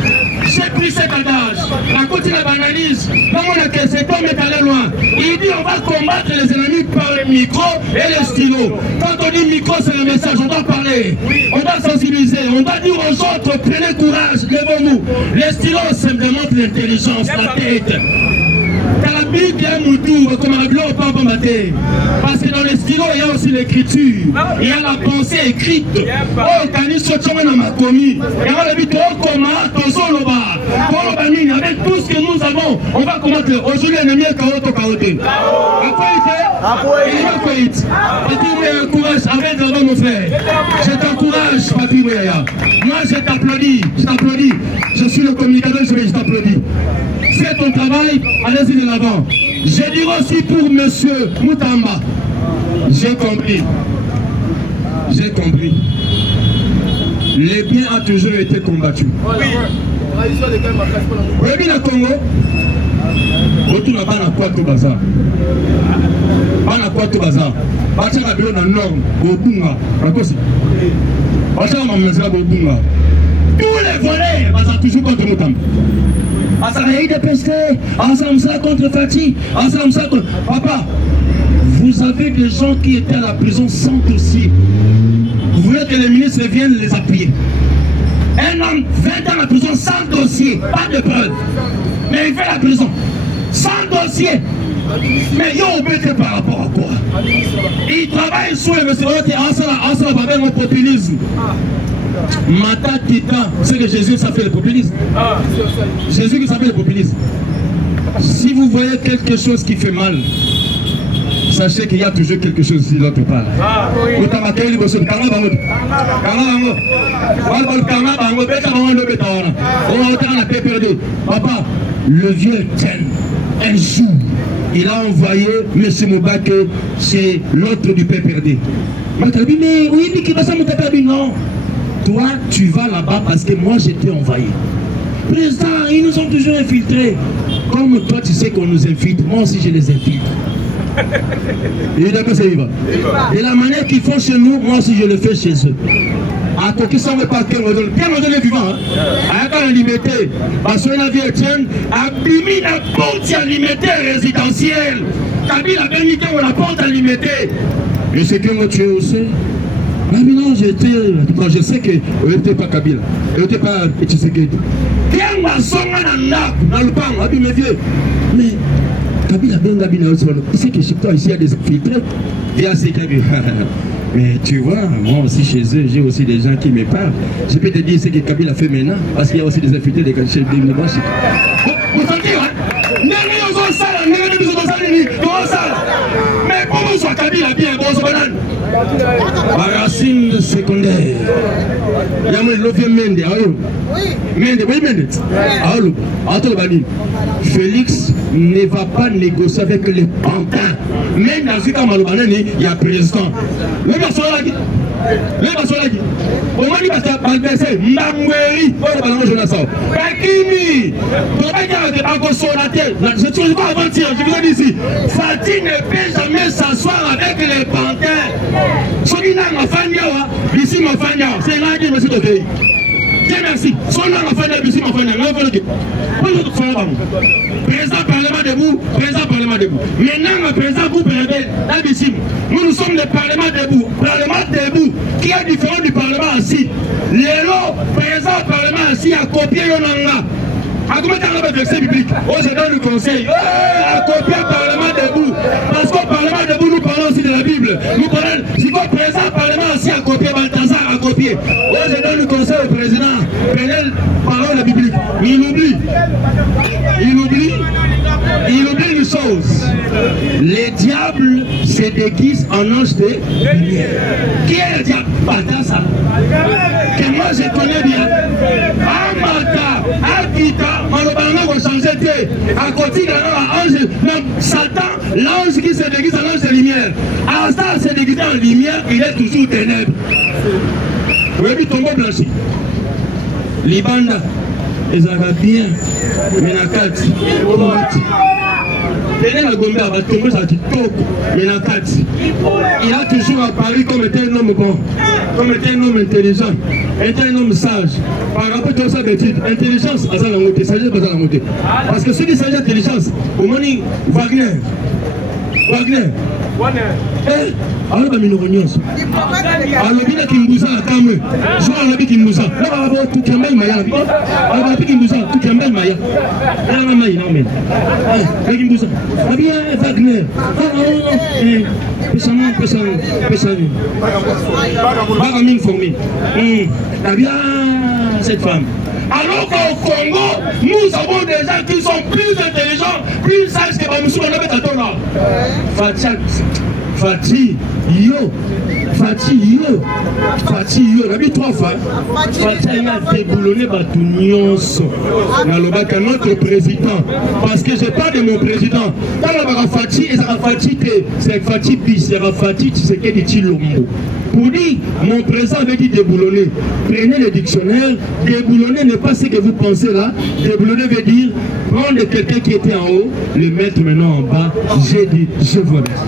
J'ai pris cet adage. La côté de l'analyse, dans cet homme est allé loin. Il dit on va combattre les ennemis par les micros et les stylos. Quand on dit micro, c'est le message. On doit parler. On doit sensibiliser. On doit dire aux autres, prenez courage, levons-nous. Les stylos, ça me démontre l'intelligence, la tête. Il y a un tour, comme un blanc, pas maté. Parce que dans les stylos, il y a aussi l'écriture. Il y a la pensée écrite. Oh, Kani Sochoma n'a pas commis. Il y a la vie de Okoma, Tozoloba. Avec tout ce que nous avons, on va combattre. Aujourd'hui, l'ennemi est Kaoto Kaoté. Après, il va Koït. Patrick, courage, arrête d'abord, mon frère. Je t'encourage, Patrick. Moi, je t'applaudis. Je t'applaudis. Je suis le communicateur, je t'applaudis. Fais ton travail, allez-y de l'avant. Je dirais aussi pour monsieur Moutamba. J'ai compris. J'ai compris. Le bien a toujours été combattu. Oui. Oui, bien à Congo. Autour n'a pas na quoi tout bazar. Pas na quoi tout bazar. Pas de bureau dans le nord, au Bunga. Pas de maman, au Bunga. Tous les volets, bazar toujours contre Moutamba. Asalaï de pesté, Asamsa contre Fatih, Asamsa contre... Papa, vous avez des gens qui étaient à la prison sans dossier. Vous voulez que les ministres viennent les appuyer. Un homme, 20 ans à la prison sans dossier, pas de preuve. Mais il fait la prison, sans dossier. Mais il est obété par rapport à quoi? Il travaille sur le monsieur, Asala va faire un populisme. Mata Tita, c'est que Jésus ça fait le populisme. Jésus qui ça fait le populisme. Si vous voyez quelque chose qui fait mal, sachez qu'il y a toujours quelque chose de l'autre part. Papa, le vieux Etienne, un jour, il a envoyé M. Moubake chez l'autre du PPRD. Mais oui, mais qui va ça me taper? Non. Toi, tu vas là-bas parce que moi, j'étais envoyé. Président, ils nous ont toujours infiltrés. Comme toi, tu sais qu'on nous infiltre, moi aussi, je les infiltre. Et la manière qu'ils font chez nous, moi aussi, je le fais chez eux. À quoi qu'ils sont pas qu'un modèle. Quel modèle est vivant? À la limité. Parce que la vie Etienne a bimi la porte à limité résidentielle. Kabila a béni dans la porte à limité. Et c'est que moi, tu es aussi. Mais non, je sais que elle n'était pas Kabila, elle n'était pas Tshisekedi. Bien ma songa dans le pan, mes vieux. Mais Kabila bien Kabila aussi. C'est que chez toi ici il y a des infiltrés. Viens c'est Kabila. Mais tu vois, moi aussi chez eux, j'ai aussi des gens qui me parlent. Je peux te dire ce que Kabila fait maintenant, parce qu'il y a aussi des infiltrés des cachets de Mimoshi. Vous sentez, hein? Mais pour nous, soit Kabila bien, bon, banane. Ma racine secondaire. Il y a le vieux Mende. Mende, oui, Mende. Félix ne va pas négocier avec les pantins. Même dans ce cas, il y a président. Le garçon là qui. Le garçon là qui. On m'a dit parce qu'il y a Balbessé, Mamoueri, on va manger la sauce. Bakini, on va dire encore sur la tête. Je ne suis pas avant-hier, je vous ai dit ici. Fatih ne peut jamais s'asseoir avec les pantins. Ce qui n'a pas fait, ici ma famille, c'est là que je me suis donné. Merci. Son nom a fait ici ma famille. Président Parlement debout, président Parlement debout. Maintenant, le président vous prenez nous sommes le Parlement debout. Parlement debout, qui est différent du Parlement assis. L'élo, président Parlement assis a copié Yonanga. À combien de temps on va verser public? Oh, je donne le conseil. À copier le Parlement debout. Parce qu'au Parlement debout, nous parlons aussi de la Bible. Nous parlons, si votre président Parlement assis a copié, Balthazar a copié. Oh, je donne le conseil au président. Prenez parole biblique. Il oublie. Il oublie. Il oublie une chose. Les diables se déguisent en ange de lumière. Qui est le diable? Ça. Que moi je connais bien. Amata, Akita, Malobanga vont changer de. À côté de l'ange, Satan, l'ange qui se déguise en ange de lumière. À ça, se déguise en lumière, il est toujours ténèbres. Vous avez vu tombeau blanchi. Libanda, ils avaient bien. Menakati, tenez la Gombe à tomber ça dit top. Menakati, il a toujours apparu comme étant un homme bon, comme étant un homme intelligent, étant un homme sage. Par rapport à ça d'études, intelligence à ça la montée, sagesse à ça la montée. Parce que ceux qui sagent intelligence, au moment Wagner. Alors bah minorignons. Alors bien Kimbusa la came. Je vois la bi Kimbusa. Là va voir tout Kambel Maya. Alors bi Kimbusa tout Kambel Maya. Là maman il emmène. Ah, Kimbusa. Ah bien Wagner. Pessamon. Bagamine formé. Ah bien cette femme. Alors qu'au Congo, nous avons des gens qui sont plus intelligents, plus sages que Bamoussou, on a mis à ton là. Fatih, yo, on a mis 3 fois. Fatih, il a déboulonné Batounyons. Dans notre président. Parce que je parle de mon président. Dans le Fatih, c'est Fatih bis, c'est Fatih, c'est que des Chilombo. Pour dire, mon président avait dit déboulonner. Prenez le dictionnaire. Déboulonner n'est pas ce que vous pensez là. Déboulonner veut dire prendre quelqu'un qui était en haut, le mettre maintenant en bas. J'ai dit, je vous remercie.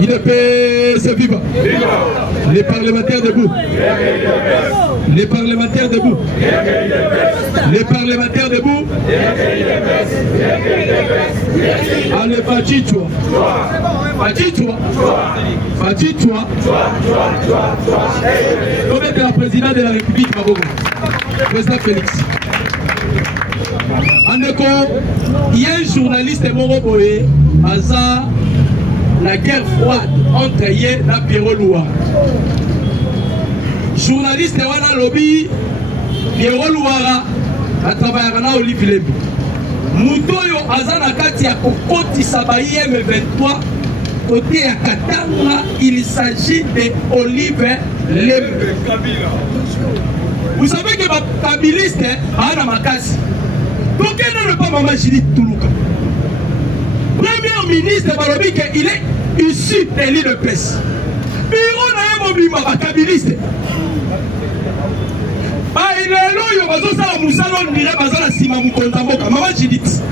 Il est paix, c'est vivant. Les parlementaires debout. Les parlementaires debout. Les parlementaires debout. Allez, Fatih-toi. Fatih-toi. Fatih-toi. Vous êtes le président de la République, Mabogo. Président Félix. Il y a un journaliste Moroboé, Aza, la guerre froide entre Yé et Pierrot Loua. Journaliste Wana Lobby, Pierrot Louara, à travers Rana Olive Lembi. Moutoyo Aza Nakati a Kokoti Sabayi M23, côté à Katanga, il s'agit de Olive Lembi. Vous savez que les kabilistes, Ana Makasi, donc elle n'est pas Maman Judith Toulouka. Premier ministre Balobi, il est issu de l'île de presse. Mais on a un mouvement kabiliste. Il est là, il y a un moussalo, il y a un sima moukontamboka, Maman Judith.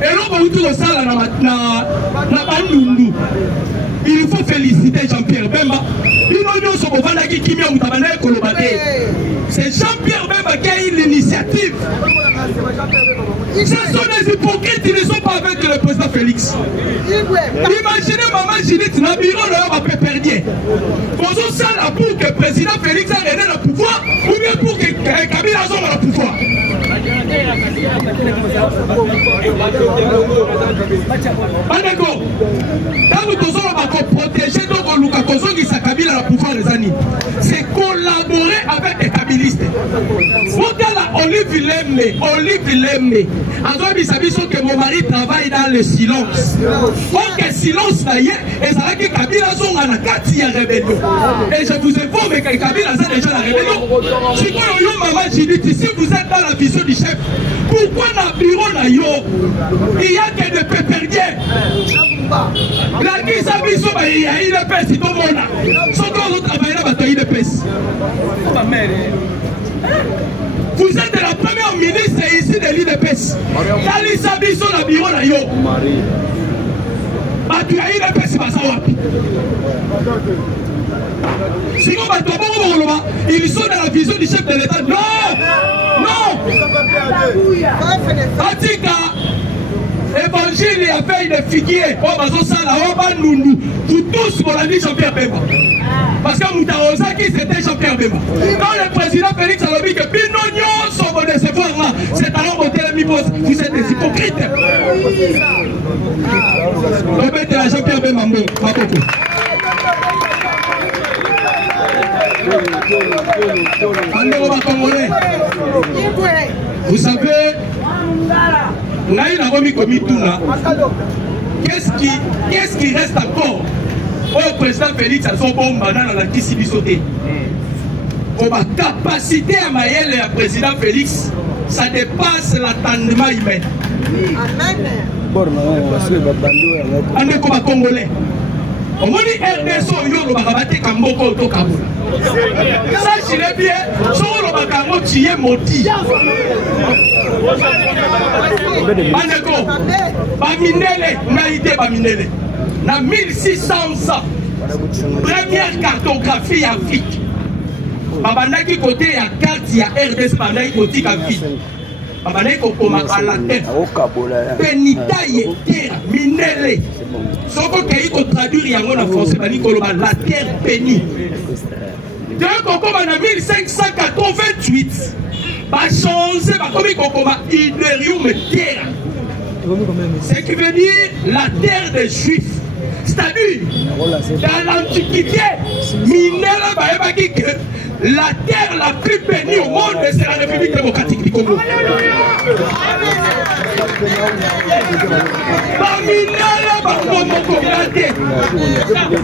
Et là, on va tout ça na Bandundu. Il faut féliciter Jean-Pierre Bemba. C'est Jean-Pierre Bemba qui a eu l'initiative. Ce sont des hypocrites qui ne sont pas avec le président Félix. Imaginez Maman Judith na bureau là va perdre. Bonjour ça là pour que le président Félix a gagné le pouvoir ou bien pour que Kabila soit le pouvoir. Pas d'accord. Quand nous avons protéger donc Kabila le pouvoir des années, c'est collaborer avec les kabilistes. Voilà Olive Lembe. André Bissabiso que mon mari travaille dans le silence. Donc silence d'ailleurs, et ça veut que Kabila sont à la 4e rébellion. Et je vous informe que Kabila sont déjà la rébellion. Si vous Maman Judith, si vous êtes dans la vision du chef, pourquoi dans le bureau là il n'y a que des pépériers? La Bissabiso, il y a une peste, c'est tout le monde. Sont tous travailler là, il y a une peste. Vous êtes la première ministre ici de l'IDPS. Kalisa Biso la bureau là yo. Tu as eu la peste sinon, ils sont dans la vision du chef de l'État. Non! Atika, l'évangile a fait une figure. Vous tous, mon ami Jean-Pierre Bemba. Parce que Moutarosa qui c'était Jean-Pierre Bemba. Quand le président Félix a dit que Binognon sont vos décevoirs là, c'est alors que vous êtes des hypocrites. Jean-Pierre Abe Mambo, Maboko. Vous savez, qu'est-ce qui reste encore au président Félix à son bon banane dans la Kisibisoté? Pour ma capacité à mailler le président Félix, ça dépasse l'attendement humain. On est comme un Congolais. On m'a dit RDS au Barabate Kamboko au Kaboula. Sachez bien, sur le Bakango, tu es maudit. Bandeko, Baminele, Naïde Baminele. Na 1600 ans, première cartographie Afrique. Babandaki côté ya carte ya RDS Bandaki côté Afrique. Babandaki kokoma à la tête. Penita yetera minele. Soko kei ko traduire yango na français bani koloba la terre bénie. Donc kokoma na 1588. Ba changer ba komi kokoma Iderium terre. Ce qui veut dire la terre des Juifs. C'est-à-dire, dans l'Antiquité, Minela Baebaki que la terre la plus bénie au monde, c'est la République démocratique du Congo.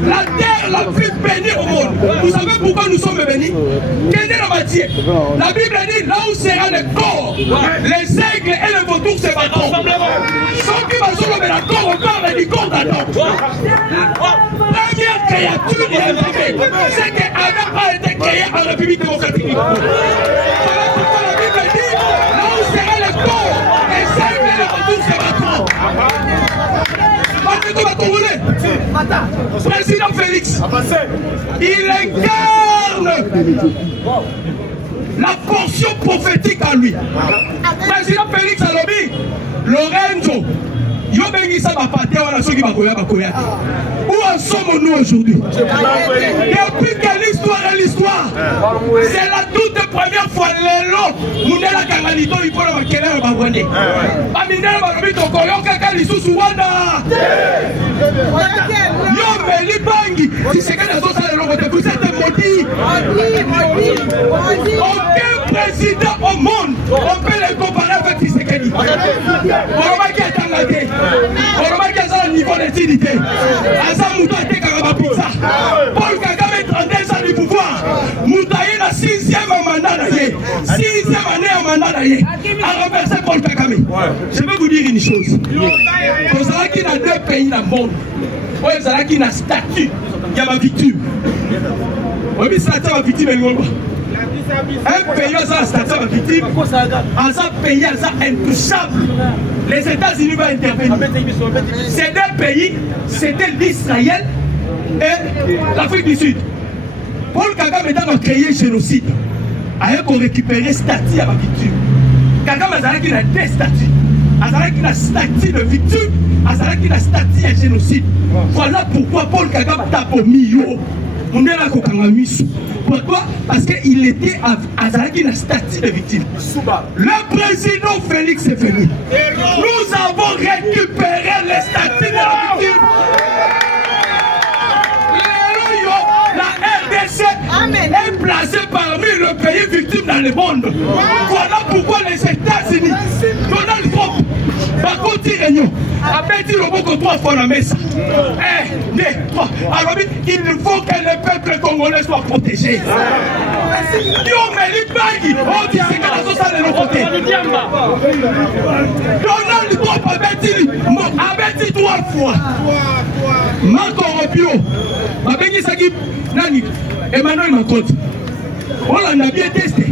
La terre la plus bénie au monde. Vous savez pourquoi nous sommes bénis? Quelle est la matière? La Bible dit là où sera le corps, les aigles et les vautours se battront. Ceux qui vont sur le corps, on parle du corps d'Adam. Première créature élevée, c'est que Adam a été créé en République démocratique du Congo. Voilà pourquoi la Bible dit là où sera le corps, les aigles et les vautours se battront. Président Félix, il incarne la portion prophétique en lui. Président Félix Alobi, Lorenzo, où en sommes-nous aujourd'hui? Depuis que l'histoire est l'histoire, c'est la toute première fois l'élo. Mounela Kangalito, il faut le maquiller au Babouane. Aminela Barobito, Koyoka Kalisou Souanda. Yo, Meli Bangi, si c'est que la sauce à l'élo, vous êtes maudit. Aucun président au monde, on peut les comparer avec Tshisekedi. Boromaki est engagé. Boromaki est à un niveau d'étudié. Asa Mouta était Karaba Pizza. Paul Kagame est en 2 ans du pouvoir. Mouta est la 6e mandat d'ailleurs. 6e année en mandat d'ailleurs. A renversé Paul Kagame. Je vais vous dire une chose. Vous savez qu'il y a 2 pays dans le monde. Vous savez qu'il y a un statut. Il y a ma victime. Oui, mais ça, c'est ma victime. Un pays a un statut de victime, un pays est intouchable. Les États-Unis vont intervenir. Ces 2 pays, c'était l'Israël et l'Afrique du Sud. Paul Kagame a créé un génocide. Il a récupéré le statut à la victime. Kagame a créé 2 statuts. Il a créé un statut de victime, il a créé un statut de génocide. Voilà pourquoi Paul Kagame a tapé au milieu. Pourquoi? Parce qu'il était à la statue de victime. Le président Félix est venu. Nous avons récupéré les statuts de la victime. La RDC est placée parmi les pays victimes dans le monde. Voilà pourquoi les États-Unis, Donald Trump, alors il faut que le peuple congolais soit protégé. Donald Trump avait dit 3 fois. Marco Rubio, Emmanuel Macron. On a bien testé.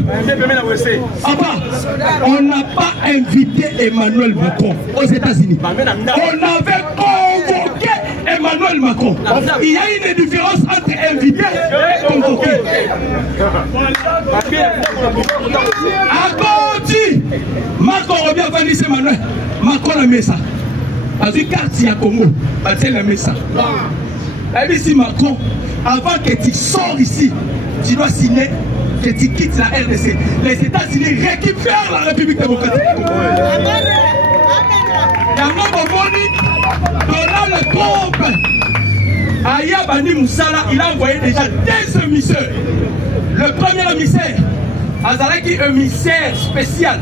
On n'a pas invité Emmanuel Macron aux États-Unis. On avait convoqué Emmanuel Macron. Il y a une différence entre invité et convoqué. À Côte, Macron revient à Vanis Emmanuel. Macron a mis ça. Parce que quartier à Congo, il a mis ça. Et ici Macron, avant que tu sors ici, tu dois signer que tu quittes la RDC. Les États-Unis récupèrent la République démocratique du Congo. Donald Trump Aya Bani Moussala, il a envoyé déjà 2 émissaires. Le premier émissaire, Azalaki émissaire spécial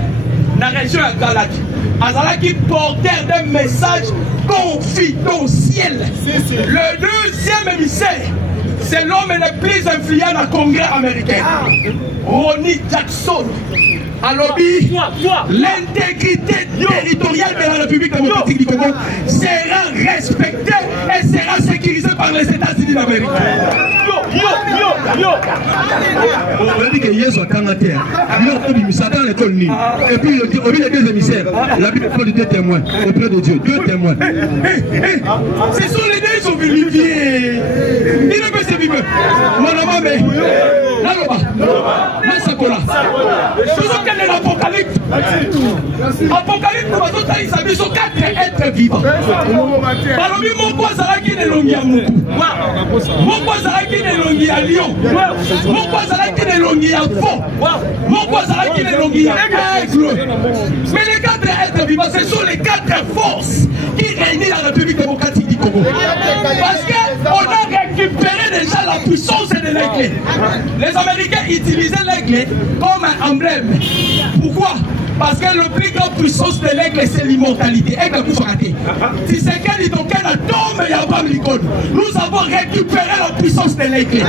dans la région de Galaki. Azalaki porteur d'un message confidentiel. Le deuxième émissaire, c'est l'homme le plus influent dans le Congrès américain. Ronnie Jackson. Alors, l'intégrité territoriale de la République démocratique du Congo sera respectée et sera sécurisée par les États-Unis d'Amérique. On dit que hier soit canataire. Et puis au milieu des émissaires, la Bible parle de 2 témoins auprès de Dieu. 2 témoins. Ce sont les 2 sont vérifiés. Il ne peut se vivre. Mon ami, mais. Là-bas. Toujours quel est l'Apocalypse. Apocalypse, ils s'habillent sur 4 êtres vivants. Balobi, mon poids, Zalaki, ne l'ongi à Moukou. Mon poids, Zalaki, ne l'ongi à Lyon. Mon poids, Zalaki, ne l'ongi à Faux. Mon poids, Zalaki, ne l'ongi à Aigle. Mais les 4 êtres vivants, ce sont les 4 forces qui réunissent la République démocratique du Congo. Parce qu'on a récupéré déjà la puissance de l'aigle. Les Américains utilisaient l'aigle comme un emblème. Pourquoi? Parce que la plus grande puissance de l'aigle, c'est l'immortalité. Nous avons récupéré la puissance de l'aigle. Et là,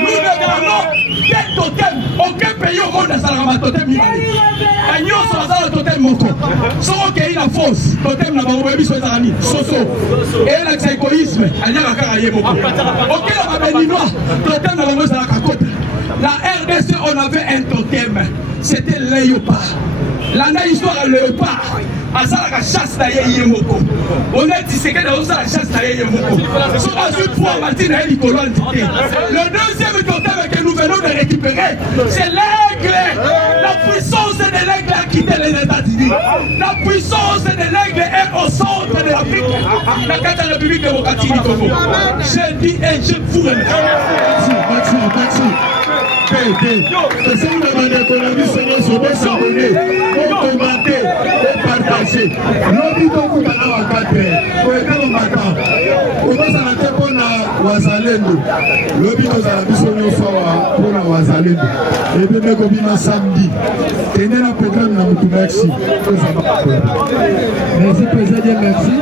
nous ne gardons des totems. Aucun pays au monde n'a un totem. Et nous sommes un totem moko. Si on a la force, totem n'a pas oublié sur les aramis. Soso. Et l'exégoïsme, il y a la carrière moko. Ok, la béninois, totem n'a pas oublié sur la cacotte. La RDC, on avait un totem. C'était le léopard. L'année histoire de léopard. À ça, la chasse d'ailleurs, Yemoko. On a dit que la chasse d'ailleurs, Yemoko. Sur la suite, pour Martine et Nicolas. Le deuxième totem que nous venons de récupérer, c'est l'aigle. La puissance de l'aigle a quitté les États-Unis. La puissance de l'aigle est au centre de l'Afrique. La République démocratique du Congo. Je dis et je vous remercie. Merci. C'est une demande qu'on a vu Seigneur sur vos s'abonner, pour commenter, pour partager. L'objet de vous dans la 4 pour être au matin. Pour nous, ça n'a été pour la Wazalendo. L'objet de la mission pour la Wazalendo. Et puis, nous avons samedi. Tenez le programme dans notre merci. Merci, Président, merci.